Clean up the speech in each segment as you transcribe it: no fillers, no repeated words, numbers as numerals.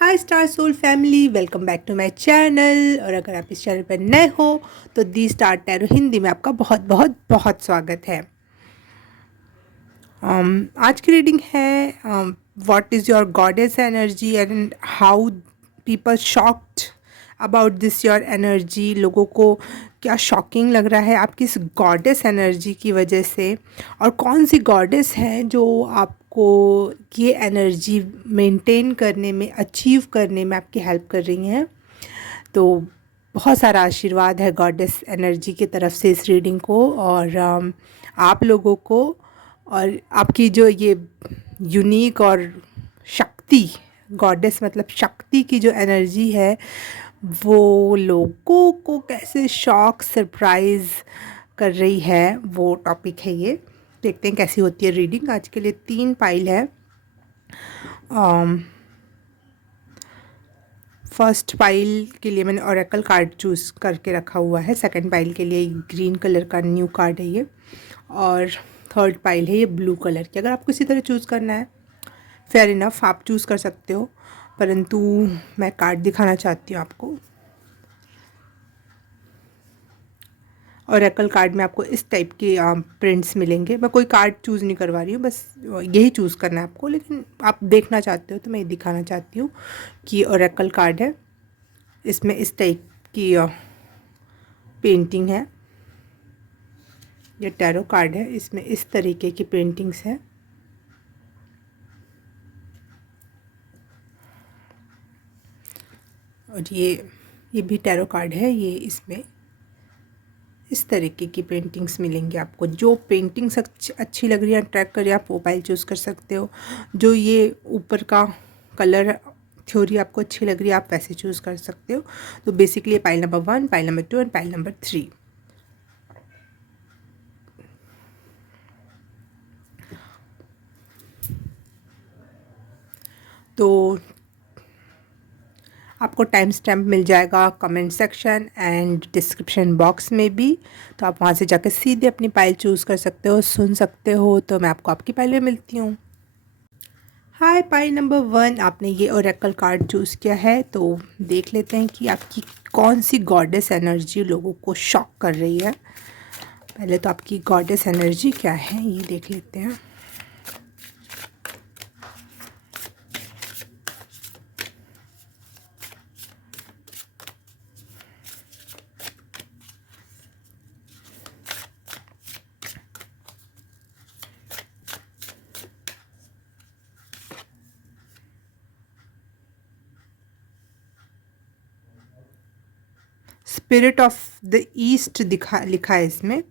Hi star soul family, welcome back to my channel. और अगर आप इस चैनल पर नए हो तो दी स्टार टैरो हिंदी में आपका बहुत बहुत बहुत स्वागत है। आज की रीडिंग है what is your goddess energy and how people shocked about this your energy. लोगों को क्या शॉकिंग लग रहा है आपकी इस गॉडेस एनर्जी की वजह से, और कौन सी गॉडेस है जो आपको ये एनर्जी मेंटेन करने में, अचीव करने में आपकी हेल्प कर रही हैं। तो बहुत सारा आशीर्वाद है गॉडेस एनर्जी की तरफ से इस रीडिंग को और आप लोगों को, और आपकी जो ये यूनिक और शक्ति, गॉडेस मतलब शक्ति की जो एनर्जी है वो लोगों को कैसे शॉक सरप्राइज़ कर रही है, वो टॉपिक है ये। देखते हैं कैसी होती है रीडिंग। आज के लिए 3 पाइल है। फर्स्ट पाइल के लिए मैंने ओरेकल कार्ड चूज़ करके रखा हुआ है। सेकंड पाइल के लिए ग्रीन कलर का न्यू कार्ड है ये, और थर्ड पाइल है ये ब्लू कलर की। अगर आपको इसी तरह चूज़ करना है, फेयर इनफ, आप चूज़ कर सकते हो, परंतु मैं कार्ड दिखाना चाहती हूँ आपको। ओरेकल कार्ड में आपको इस टाइप के प्रिंट्स मिलेंगे। मैं कोई कार्ड चूज़ नहीं करवा रही हूँ, बस यही चूज़ करना है आपको, लेकिन आप देखना चाहते हो तो मैं ये दिखाना चाहती हूँ कि ओरेकल कार्ड है, इसमें इस टाइप की पेंटिंग है। ये टैरो कार्ड है, इसमें इस तरीके की पेंटिंग्स हैं। और ये भी टैरो कार्ड है, ये इसमें इस तरीके की पेंटिंग्स मिलेंगी आपको। जो पेंटिंग्स अच्छी लग रही है, अट्रैक्ट कर रही है, आप वो पाइल चूज़ कर सकते हो। जो ये ऊपर का कलर थ्योरी आपको अच्छी लग रही है, आप वैसे चूज़ कर सकते हो। तो basically pile number 1, pile number 2 and pile number 3। तो आपको टाइम स्टैम्प मिल जाएगा comment section and description box में भी, तो आप वहाँ से जाकर सीधे अपनी पाइल चूज़ कर सकते हो, सुन सकते हो। तो मैं आपको आपकी पाइल में मिलती हूँ। हाय, पाइल नंबर 1, आपने ये ओरेकल कार्ड चूज़ किया है। तो देख लेते हैं कि आपकी कौन सी गॉडेस एनर्जी लोगों को शॉक कर रही है। पहले तो आपकी गॉडेस एनर्जी क्या है ये देख लेते हैं। स्पिरिट ऑफ द ईस्ट लिखा है इसमें,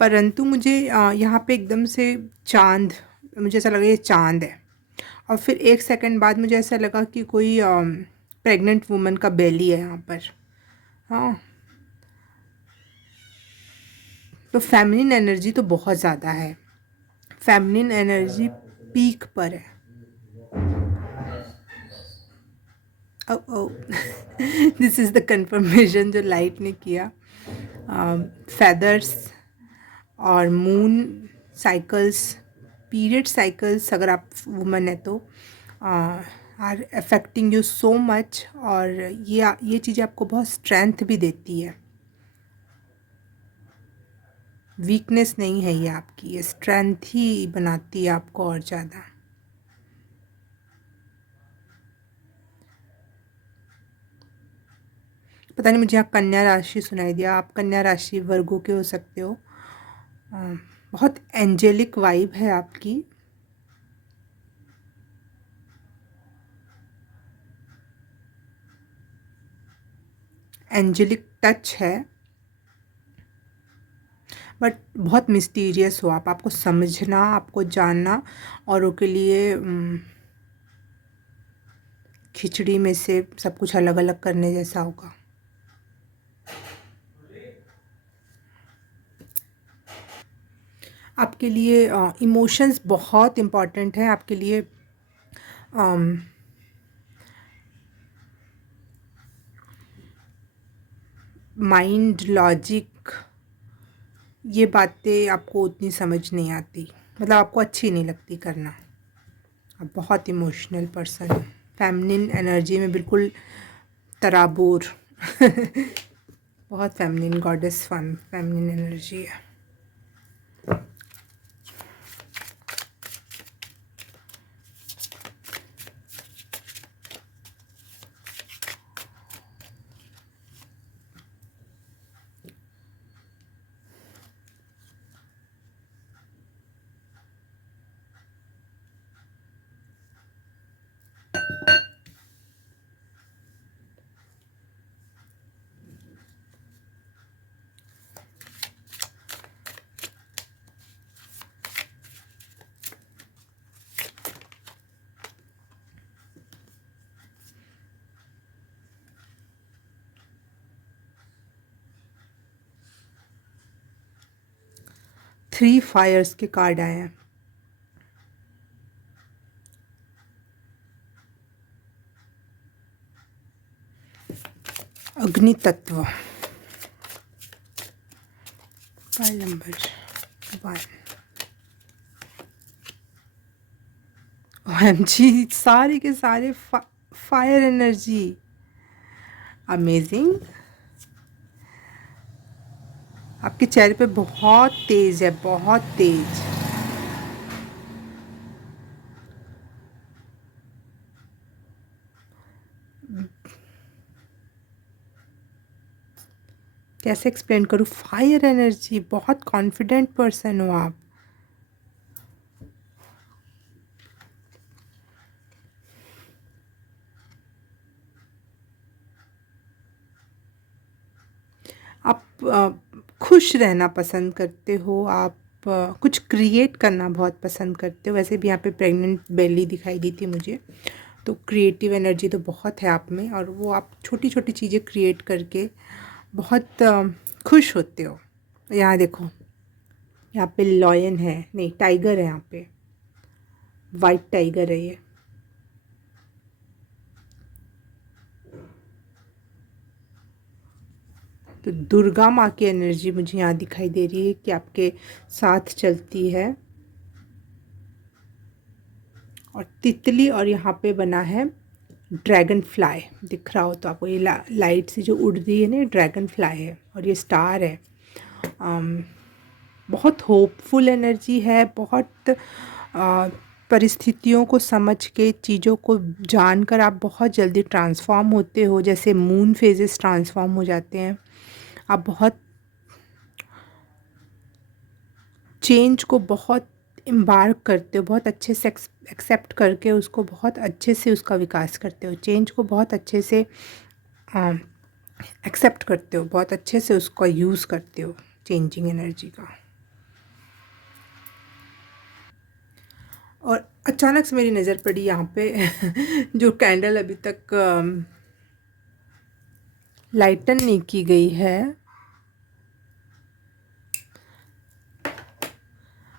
परंतु मुझे यहाँ पे एकदम से चांद, मुझे ऐसा लगा ये चांद है। और फिर एक सेकंड बाद मुझे ऐसा लगा कि कोई प्रेग्नेंट वुमन का बेली है यहाँ पर। हाँ, तो फेमिनिन एनर्जी तो बहुत ज़्यादा है, फेमिनिन एनर्जी पीक पर है। ओ दिस इज़ द कंफर्मेशन जो लाइट ने किया। फेदर्स और मून साइकिल्स, पीरियड साइकिल्स, अगर आप वुमन है तो are affecting you so much. और ये चीज़ें आपको बहुत स्ट्रेंथ भी देती है। वीकनेस नहीं है ये आपकी, ये स्ट्रेंथ ही बनाती है आपको और ज़्यादा। पता नहीं, मुझे यहाँ कन्या राशि सुनाई दिया। आप कन्या राशि वर्गों के हो सकते हो। बहुत एंजेलिक वाइब है आपकी। एंजेलिक टच है, बट बहुत मिस्टीरियस हो आप। आपको समझना, आपको जानना, औरों के लिए खिचड़ी में से सब कुछ अलग अलग करने जैसा होगा। आपके लिए इमोशंस बहुत इम्पॉर्टेंट है आपके लिए। माइंड, लॉजिक, ये बातें आपको उतनी समझ नहीं आती, मतलब आपको अच्छी नहीं लगती करना। आप बहुत इमोशनल पर्सन हो, फेमिनिन एनर्जी में बिल्कुल तराबूर बहुत फेमिनिन गॉडेस फेमिनिन एनर्जी है। थ्री फायर्स के कार्ड आए हैं। अग्नि तत्व, फाइल नंबर 1। OMG, सारे के सारे फायर एनर्जी, अमेजिंग। आपके चेहरे पे बहुत तेज है, बहुत तेज। कैसे एक्सप्लेन करूँ, फायर एनर्जी, बहुत कॉन्फिडेंट पर्सन हो आप। आप खुश रहना पसंद करते हो, आप कुछ क्रिएट करना बहुत पसंद करते हो। वैसे भी यहाँ पे प्रेग्नेंट बेली दिखाई दी थी मुझे, तो क्रिएटिव एनर्जी तो बहुत है आप में, और वो आप छोटी छोटी चीज़ें क्रिएट करके बहुत खुश होते हो। यहाँ देखो, यहाँ पे लॉयन है, नहीं टाइगर है, यहाँ पे वाइट टाइगर है ये। तो दुर्गा माँ की एनर्जी मुझे यहाँ दिखाई दे रही है कि आपके साथ चलती है। और तितली, और यहाँ पे बना है ड्रैगन फ्लाई, दिख रहा हो तो आपको, ये लाइट से जो उड़ रही है ना, ड्रैगन फ्लाई है, और ये स्टार है। बहुत होपफुल एनर्जी है, बहुत परिस्थितियों को समझ के, चीज़ों को जानकर आप बहुत जल्दी ट्रांसफॉर्म होते हो, जैसे मून फेजेस ट्रांसफॉर्म हो जाते हैं। आप बहुत चेंज को बहुत एम्बार्क करते हो, बहुत अच्छे से एक्सेप्ट करके उसको बहुत अच्छे से उसका विकास करते हो। चेंज को बहुत अच्छे से एक्सेप्ट करते हो, बहुत अच्छे से उसका यूज़ करते हो, चेंजिंग एनर्जी का। और अचानक से मेरी नज़र पड़ी यहाँ पे जो कैंडल अभी तक लाइटन नहीं की गई है,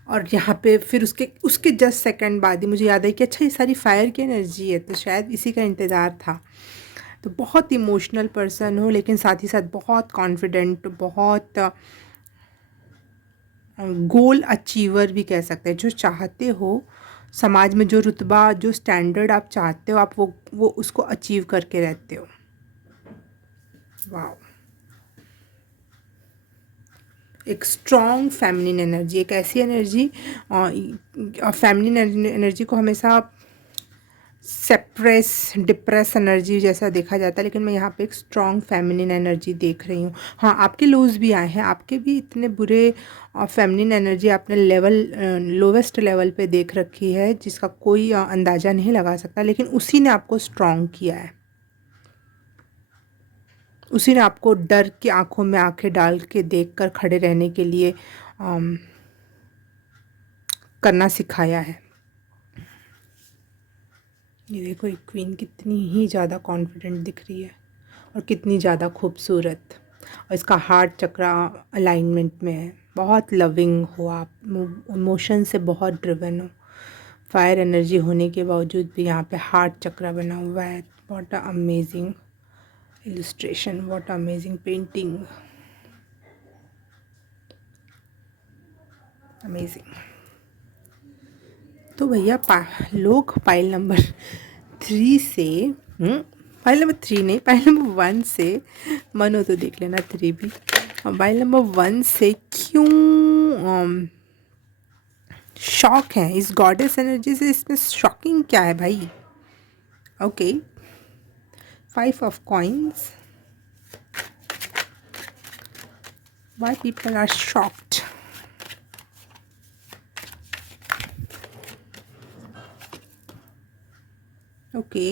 और यहाँ पे फिर उसके उसके जस्ट सेकंड बाद ही मुझे याद आई कि अच्छा ये सारी फायर की एनर्जी है, तो शायद इसी का इंतज़ार था। तो बहुत इमोशनल पर्सन हो, लेकिन साथ ही साथ बहुत कॉन्फिडेंट, बहुत गोल अचीवर भी कह सकते हैं। जो चाहते हो समाज में, जो रुतबा, जो स्टैंडर्ड आप चाहते हो, आप वो उसको अचीव करके रहते हो। वाह, एक स्ट्रॉन्ग फेमिनिन एनर्जी, एक ऐसी एनर्जी, फेमिनिन एनर्जी को हमेशा सेप्रेस, डिप्रेस एनर्जी जैसा देखा जाता है, लेकिन मैं यहाँ पे एक स्ट्रॉन्ग फेमिनिन एनर्जी देख रही हूँ। हाँ, आपके लोज भी आए हैं, आपके भी इतने बुरे फेमिनिन एनर्जी आपने लोवेस्ट लेवल पे देख रखी है, जिसका कोई अंदाज़ा नहीं लगा सकता, लेकिन उसी ने आपको स्ट्रॉन्ग किया है। उसी ने आपको डर की आंखों में आंखें डाल के देख कर खड़े रहने के लिए करना सिखाया है। ये देखो, एक क्वीन कितनी ही ज़्यादा कॉन्फिडेंट दिख रही है, और कितनी ज़्यादा खूबसूरत, और इसका हार्ट चक्रा अलाइनमेंट में है। बहुत लविंग हो आप, इमोशन से बहुत ड्रिवन हो। फायर एनर्जी होने के बावजूद भी यहाँ पे हार्ट चक्रा बना हुआ है। What a amazing illustration, what a amazing painting, amazing. तो भैया लोग पाइल नंबर 3 से फाइल नंबर 3 नहीं, फाइल नंबर 1 से, मन हो तो देख लेना 3 भी। फाइल नंबर 1 से क्यों शॉक है इस गॉडेस एनर्जी से? इसमें शॉकिंग क्या है भाई? Okay, 5 of coins, why people are shocked? Okay,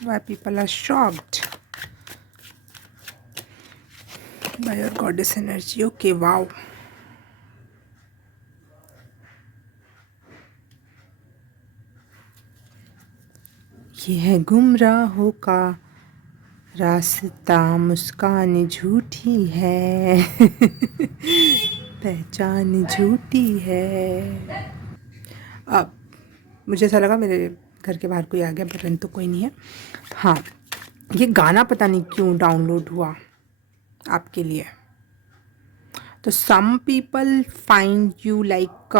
why people are shocked by your goddess energy? Okay, wow. ये है गुमराहों का रास्ता, मुस्कान झूठी है पहचान झूठी है। अब मुझे ऐसा लगा मेरे घर के बाहर कोई आ गया, परंतु कोई नहीं है। हाँ, ये गाना पता नहीं क्यों डाउनलोड हुआ आपके लिए। तो some people find you like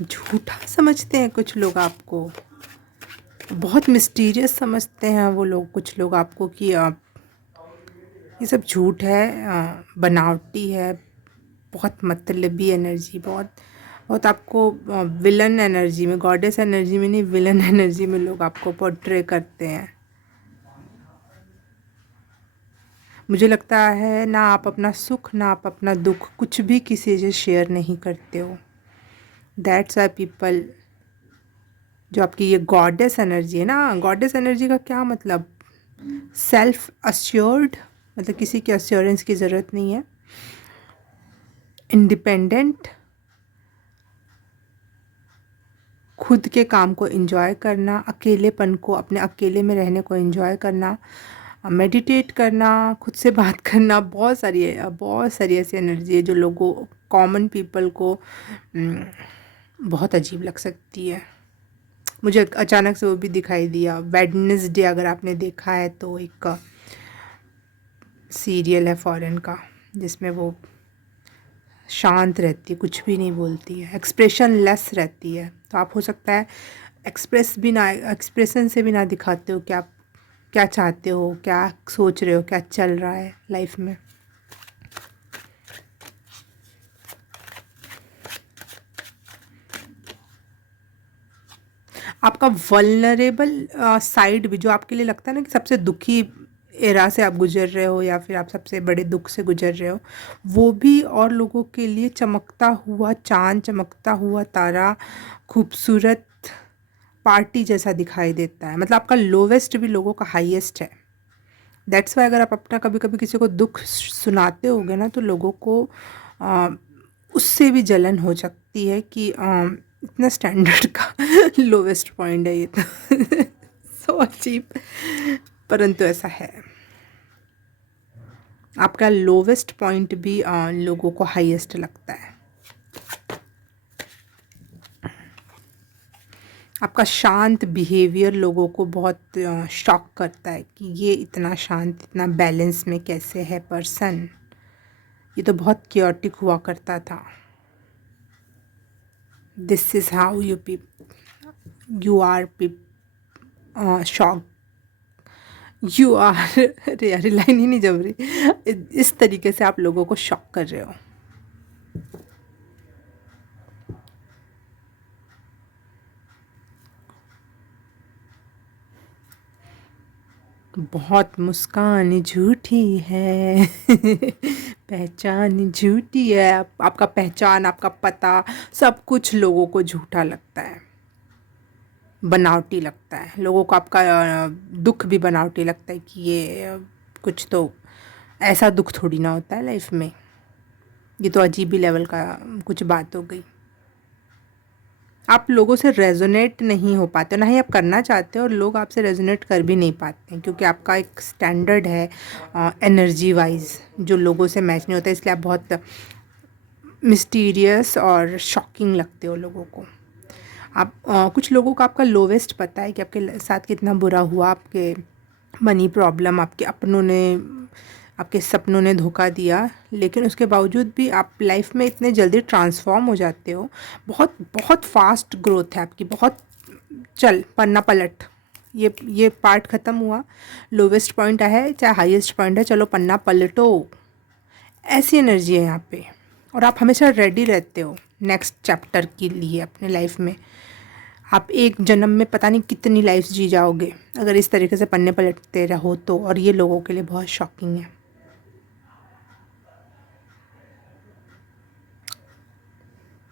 झूठा समझते हैं कुछ लोग आपको, बहुत मिस्टीरियस समझते हैं वो लोग, कुछ लोग आपको कि ये सब झूठ है, बनावटी है, बहुत मतलबी एनर्जी, बहुत आपको विलन एनर्जी में, गॉडेस एनर्जी में नहीं, विलन एनर्जी में लोग आपको पोर्ट्रे करते हैं। मुझे लगता है ना आप अपना सुख ना आप अपना दुख कुछ भी किसी से शेयर नहीं करते हो। दैट्स वाई पीपल, जो आपकी ये गॉडेस एनर्जी है ना, गॉडेस एनर्जी का क्या मतलब? सेल्फ अश्योर्ड, मतलब किसी के अश्योरेंस की ज़रूरत नहीं है, इंडिपेंडेंट, खुद के काम को एंजॉय करना, अकेलेपन को, अपने अकेले में रहने को एंजॉय करना, मेडिटेट करना, खुद से बात करना, बहुत सारी ऐसी एनर्जी है जो लोगों, कॉमन पीपल को बहुत अजीब लग सकती है। मुझे अचानक से वो भी दिखाई दिया, वेडनेसडे अगर आपने देखा है तो एक सीरियल है फॉरेन का, जिसमें वो शांत रहती है, कुछ भी नहीं बोलती है, एक्सप्रेशन लेस रहती है। तो आप हो सकता है एक्सप्रेशन से भी ना दिखाते हो कि आप क्या चाहते हो, क्या सोच रहे हो, क्या चल रहा है लाइफ में। आपका वल्नरेबल साइड भी, जो आपके लिए लगता है ना कि सबसे दुखी एरा से आप गुजर रहे हो या फिर आप सबसे बड़े दुख से गुजर रहे हो, वो भी और लोगों के लिए चमकता हुआ चांद, चमकता हुआ तारा, खूबसूरत पार्टी जैसा दिखाई देता है। मतलब आपका लोवेस्ट भी लोगों का हाईएस्ट है। दैट्स वाई अगर आप अपना कभी कभी किसी को दुख सुनाते होगे ना, तो लोगों को आ, उससे भी जलन हो सकती है कि इतना स्टैंडर्ड का लोवेस्ट पॉइंट है ये तो सो अजीब, परंतु ऐसा है। आपका लोवेस्ट पॉइंट भी लोगों को हाईएस्ट लगता है। आपका शांत बिहेवियर लोगों को बहुत शॉक करता है कि ये इतना शांत, इतना बैलेंस में कैसे है पर्सन, ये तो बहुत क्योटिक हुआ करता था। This is how you are shock, you are अरे यार लाइन ही नहीं जम रही, इस तरीके से आप लोगों को शॉक कर रहे हो। बहुत मुस्कान झूठी है पहचान झूठी है। आपका पहचान, आपका पता, सब कुछ लोगों को झूठा लगता है, बनावटी लगता है लोगों को। आपका दुख भी बनावटी लगता है कि ये कुछ तो ऐसा दुख थोड़ी ना होता है लाइफ में, ये तो अजीब ही लेवल का कुछ बात हो गई। आप लोगों से रेजोनेट नहीं हो पाते, ना ही आप करना चाहते हो, और लोग आपसे रेजोनेट कर भी नहीं पाते हैं, क्योंकि आपका एक स्टैंडर्ड है एनर्जी वाइज जो लोगों से मैच नहीं होता, इसलिए आप बहुत मिस्टीरियस और शॉकिंग लगते हो लोगों को। आप कुछ लोगों को आपका लोवेस्ट पता है कि आपके साथ कितना बुरा हुआ, आपके मनी प्रॉब्लम, आपके अपनों ने, आपके सपनों ने धोखा दिया, लेकिन उसके बावजूद भी आप लाइफ में इतने जल्दी ट्रांसफॉर्म हो जाते हो। बहुत बहुत फास्ट ग्रोथ है आपकी, बहुत चल पन्ना पलट, ये पार्ट ख़त्म हुआ, लोवेस्ट पॉइंट है चाहे हाईएस्ट पॉइंट है, चलो पन्ना पलटो, ऐसी एनर्जी है यहाँ पे। और आप हमेशा रेडी रहते हो नेक्स्ट चैप्टर के लिए अपने लाइफ में। आप एक जन्म में पता नहीं कितनी लाइफ जी जाओगे अगर इस तरीके से पन्ने पलटते रहो तो, और ये लोगों के लिए बहुत शॉकिंग है।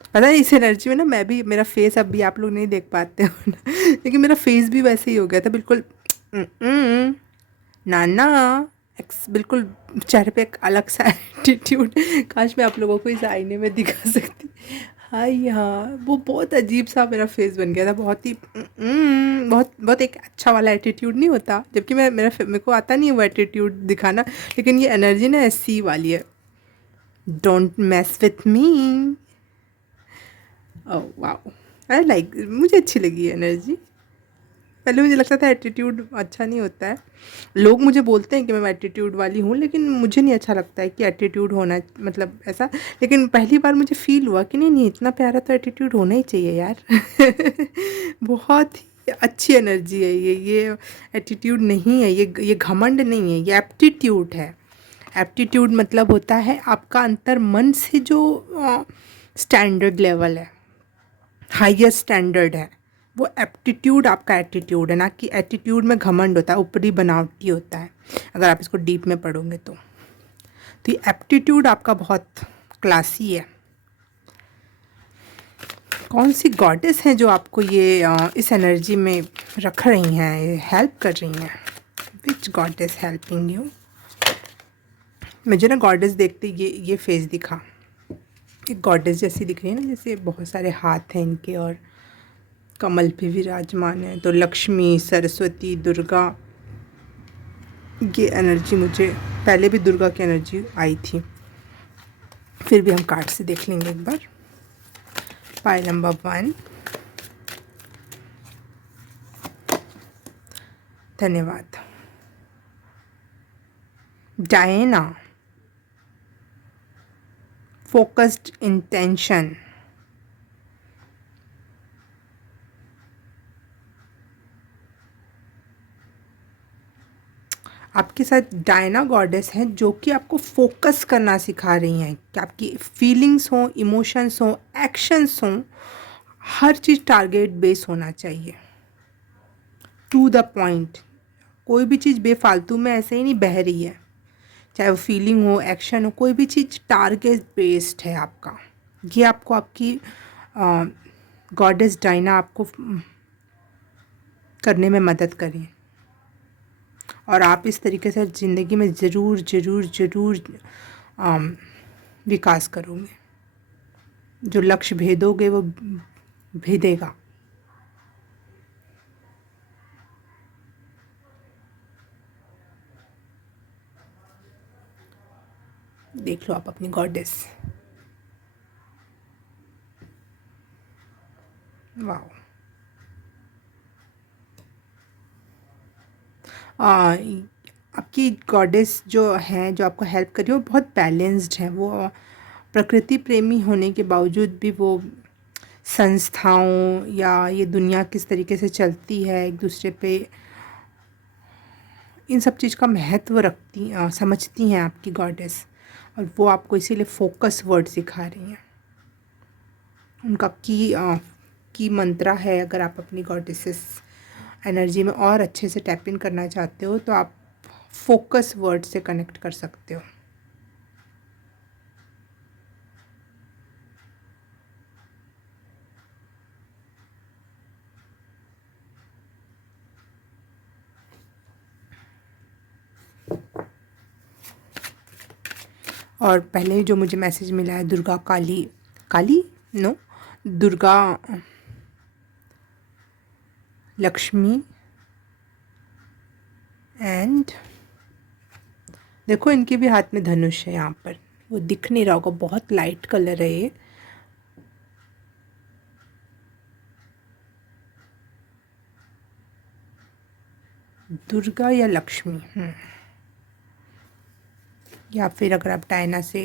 पता नहीं इस एनर्जी में ना मैं भी, मेरा फेस अब भी आप लोग नहीं देख पाते हो ना लेकिन मेरा फेस भी वैसे ही हो गया था, बिल्कुल नाना बिल्कुल चेहरे पे एक अलग सा एटीट्यूड। काश मैं आप लोगों को इस आईने में दिखा सकती। हाँ हाँ, वो बहुत अजीब सा मेरा फेस बन गया था, बहुत ही बहुत बहुत एक अच्छा वाला एटीट्यूड नहीं होता, जबकि मेरे को आता नहीं है वो एटीट्यूड दिखाना, लेकिन ये एनर्जी ना ऐसी वाली है, don't mess with me. Oh wow, I like, मुझे अच्छी लगी एनर्जी। पहले मुझे लगता था एटीट्यूड अच्छा नहीं होता है, लोग मुझे बोलते हैं कि मैं एटीट्यूड वाली हूँ, लेकिन मुझे नहीं अच्छा लगता है कि एटीट्यूड होना, मतलब ऐसा। लेकिन पहली बार मुझे फील हुआ कि नहीं नहीं, इतना प्यारा तो एटीट्यूड होना ही चाहिए यार बहुत ही अच्छी एनर्जी है ये एटीट्यूड नहीं है, ये घमंड नहीं है, ये एप्टीट्यूड है। एप्टीट्यूड मतलब होता है आपका अंतर मन से जो स्टैंडर्ड लेवल है, हाईयर स्टैंडर्ड है, वो एप्टीट्यूड आपका एटीट्यूड है, ना कि एटीट्यूड में घमंड होता है, ऊपरी बनावटी होता है, अगर आप इसको डीप में पढ़ोगे तो ये एप्टीट्यूड आपका बहुत क्लासी है। कौन सी गॉडेस हैं जो आपको ये इस एनर्जी में रख रही हैं, हेल्प कर रही हैं? विच गॉडेस हेल्पिंग यू? मुझे ना गॉडेस देखते ये फेस दिखा, एक गॉडेस जैसी दिख रही है ना, जैसे बहुत सारे हाथ हैं इनके और कमल पे विराजमान है, तो लक्ष्मी, सरस्वती, दुर्गा, ये एनर्जी मुझे पहले भी दुर्गा की एनर्जी आई थी, फिर भी हम कार्ड से देख लेंगे एक बार। पाइल नंबर 1, धन्यवाद। डायना, फोकस्ड इंटेंशन, आपके साथ डायना गॉडेस हैं जो कि आपको फोकस करना सिखा रही हैं, कि आपकी फीलिंग्स हों, इमोशंस हों, एक्शंस हों, हर चीज़ टारगेट बेस होना चाहिए, टू द पॉइंट। कोई भी चीज़ बेफालतू में ऐसे ही नहीं बह रही है, चाहे वो फीलिंग हो, एक्शन हो, कोई भी चीज़ टारगेट बेस्ड है आपका। ये आपको आपकी गॉडेस डायना आपको करने में मदद करें, और आप इस तरीके से ज़िंदगी में ज़रूर ज़रूर ज़रूर विकास करोगे। जो लक्ष्य भेदोगे वो भेदेगा। देख लो आप अपनी गॉडेस, वाह। आपकी गॉडेस जो हैं, जो आपको हेल्प कर रही है, वो बहुत बैलेंस्ड है, वो प्रकृति प्रेमी होने के बावजूद भी वो संस्थाओं या ये दुनिया किस तरीके से चलती है एक दूसरे पे, इन सब चीज़ का महत्व समझती हैं आपकी गॉडेस, और वो आपको इसीलिए फोकस वर्ड सिखा रही हैं। उनका की मंत्रा है, अगर आप अपनी गॉडेसेस एनर्जी में और अच्छे से टैप इन करना चाहते हो तो आप फोकस वर्ड से कनेक्ट कर सकते हो। और पहले जो मुझे मैसेज मिला है, दुर्गा काली, काली नो दुर्गा लक्ष्मी एंड देखो इनके भी हाथ में धनुष है, यहाँ पर वो दिख नहीं रहा होगा, बहुत लाइट कलर है ये। दुर्गा या लक्ष्मी, या फिर अगर आप डायना से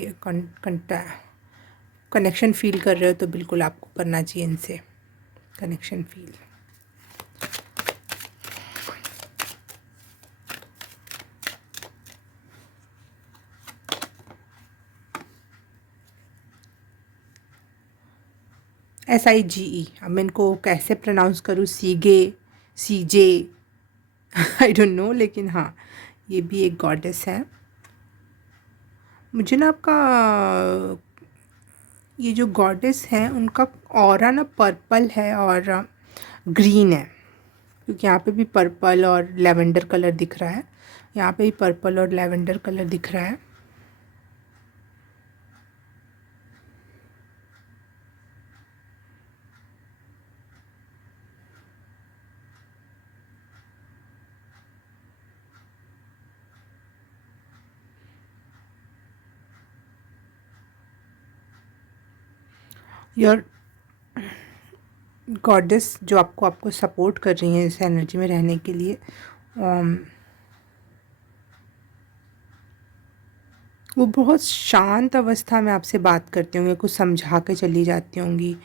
कनेक्शन फील कर रहे हो तो बिल्कुल आपको करना चाहिए इनसे कनेक्शन फील। SIGE, अब मैं इनको कैसे प्रोनाउंस करूँ, सीगे, सीजे, आई डोंट नो, लेकिन हाँ ये भी एक गॉडेस है। मुझे ना आपका ये जो गॉडेस हैं उनका ऑरा ना पर्पल है और ग्रीन है, क्योंकि यहाँ पे भी पर्पल और लेवेंडर कलर दिख रहा है, यहाँ पे भी पर्पल और लेवेंडर कलर दिख रहा है। योर गॉडेस जो आपको सपोर्ट कर रही हैं इस एनर्जी में रहने के लिए, वो बहुत शांत अवस्था में आपसे बात करती होंगी, कुछ समझा के चली जाती होंगी,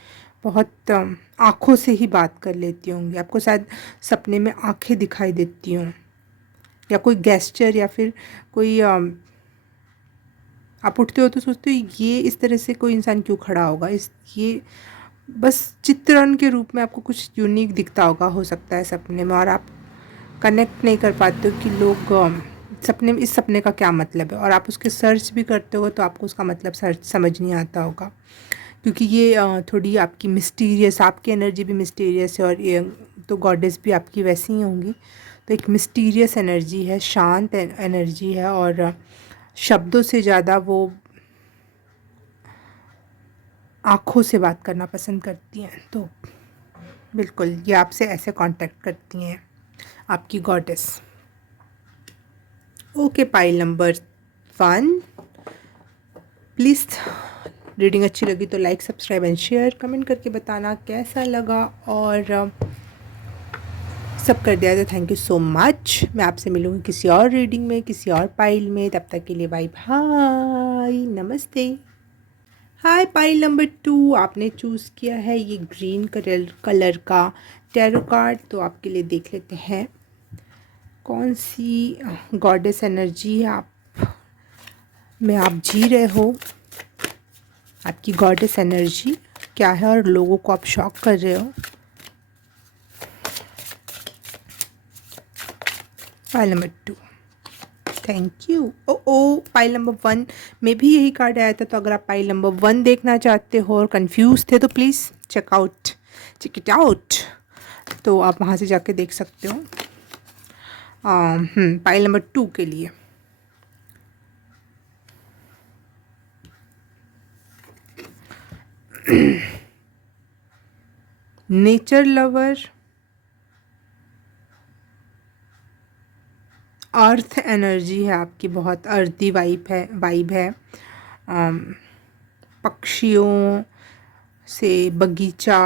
बहुत आँखों से ही बात कर लेती होंगी, आपको शायद सपने में आँखें दिखाई देती हों, या कोई गेस्चर, या फिर कोई आप उठते हो तो सोचते हो ये इस तरह से कोई इंसान क्यों खड़ा होगा, इस ये बस चित्रण के रूप में आपको कुछ यूनिक दिखता होगा, हो सकता है सपने में, और आप कनेक्ट नहीं कर पाते हो कि लोग सपने में इस सपने का क्या मतलब है, और आप उसके सर्च भी करते हो तो आपको उसका मतलब सर्च समझ नहीं आता होगा, क्योंकि ये थोड़ी आपकी मिस्टीरियस, आपकी एनर्जी भी मिस्टीरियस है और ये तो गॉडेस भी आपकी वैसी ही होंगी, तो एक मिस्टीरियस एनर्जी है, शांत एनर्जी है, और शब्दों से ज़्यादा वो आँखों से बात करना पसंद करती हैं, तो बिल्कुल ये आपसे ऐसे कांटेक्ट करती हैं आपकी goddess. Okay, pile number 1, please reading अच्छी लगी तो like, subscribe and share, comment करके बताना कैसा लगा, और सब कर दिया तो थैंक यू सो मच। मैं आपसे मिलूँगी किसी और रीडिंग में, किसी और पाइल में, तब तक के लिए बाय बाय, नमस्ते। हाय, पाइल नंबर 2 आपने चूज़ किया है ये ग्रीन कलर का टैरो कार्ड, तो आपके लिए देख लेते हैं कौन सी गॉडेस एनर्जी आप में आप जी रहे हो, आपकी गॉडेस एनर्जी क्या है और लोगों को आप शॉक कर रहे हो। Pile number 2, thank you. Oh pile number 1 में भी यही कार्ड आया था, तो अगर आप पाइल नंबर 1 देखना चाहते हो और कंफ्यूज थे तो प्लीज़ चेक इट आउट, तो आप वहाँ से जाके देख सकते हो। पाइल नंबर 2 के लिए नेचर लवर, अर्थ एनर्जी है आपकी, बहुत अर्थी वाइब है। पक्षियों से बगीचा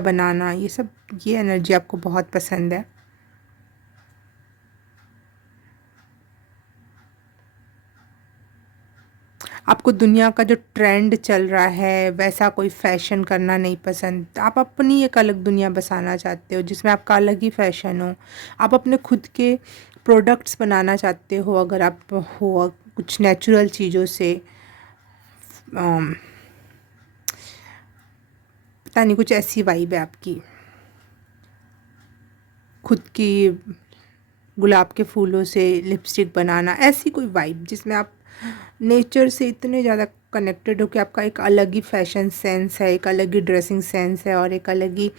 बनाना, ये सब, ये एनर्जी आपको बहुत पसंद है। आपको दुनिया का जो ट्रेंड चल रहा है वैसा कोई फैशन करना नहीं पसंद, आप अपनी एक अलग दुनिया बसाना चाहते हो जिसमें आपका अलग ही फैशन हो, आप अपने खुद के प्रोडक्ट्स बनाना चाहते हो, अगर आप हो कुछ नेचुरल चीज़ों से, पता नहीं कुछ ऐसी वाइब है आपकी, खुद की गुलाब के फूलों से लिपस्टिक बनाना, ऐसी कोई वाइब जिसमें आप नेचर से इतने ज़्यादा कनेक्टेड हो कि आपका एक अलग ही फैशन सेंस है, एक अलग ही ड्रेसिंग सेंस है, और एक अलग ही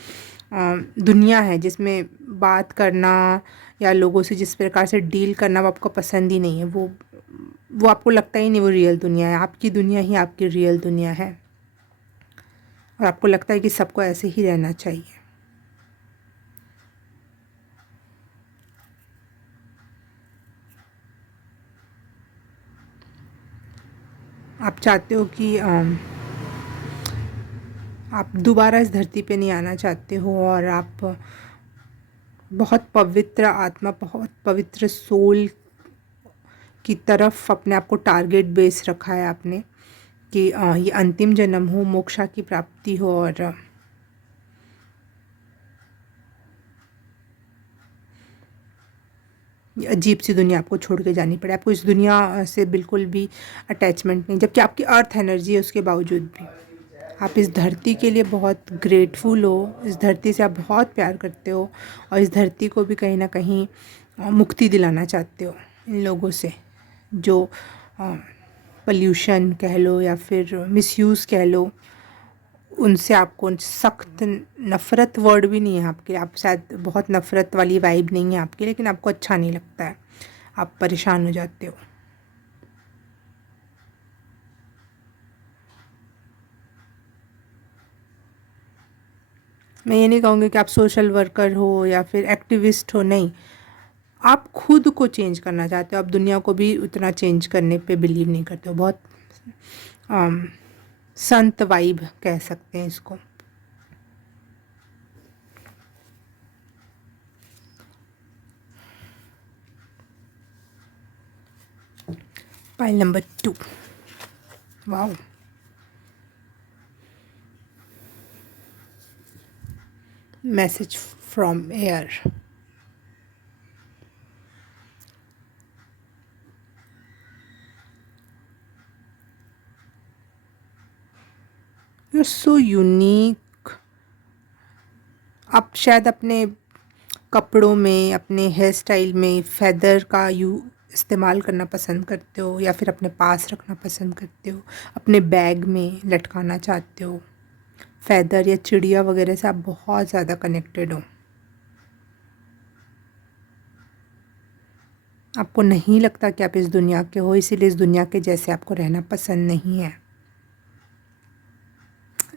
दुनिया है जिसमें बात करना या लोगों से जिस प्रकार से डील करना वो आपको पसंद ही नहीं है, वो आपको लगता ही नहीं वो रियल दुनिया है, आपकी दुनिया ही आपकी रियल दुनिया है, और आपको लगता है कि सबको ऐसे ही रहना चाहिए। आप चाहते हो कि आप दोबारा इस धरती पे नहीं आना चाहते हो, और आप बहुत पवित्र आत्मा, बहुत पवित्र सोल की तरफ अपने आप को टारगेट बेस रखा है आपने कि ये अंतिम जन्म हो, मोक्षा की प्राप्ति हो, और ये अजीब सी दुनिया आपको छोड़ के जानी पड़े। आपको इस दुनिया से बिल्कुल भी अटैचमेंट नहीं, जबकि आपकी अर्थ एनर्जी है उसके बावजूद भी। आप इस धरती के लिए बहुत ग्रेटफुल हो, इस धरती से आप बहुत प्यार करते हो, और इस धरती को भी कहीं ना कहीं मुक्ति दिलाना चाहते हो इन लोगों से जो पल्यूशन कह लो या फिर मिसयूज़ कह लो, उनसे आपको सख्त नफ़रत वर्ड भी नहीं है आपके, आप शायद बहुत नफ़रत वाली वाइब नहीं है आपकी, लेकिन आपको अच्छा नहीं लगता है, आप परेशान हो जाते हो। मैं ये नहीं कहूँगी कि आप सोशल वर्कर हो या फिर एक्टिविस्ट हो, नहीं, आप खुद को चेंज करना चाहते हो, आप दुनिया को भी उतना चेंज करने पे बिलीव नहीं करते हो। बहुत अम, संत वाइब कह सकते हैं इसको। Pile number 2। Wow, message from air. You are so unique. आप शायद अपने कपड़ों में, अपने हेयर स्टाइल में फ़ेदर का इस्तेमाल करना पसंद करते हो, या फिर अपने पास रखना पसंद करते हो, अपने बैग में लटकाना चाहते हो। फ़ेदर या चिड़िया वगैरह से आप बहुत ज़्यादा कनेक्टेड हो। आपको नहीं लगता कि आप इस दुनिया के हो, इसीलिए इस दुनिया के जैसे आपको रहना पसंद नहीं है।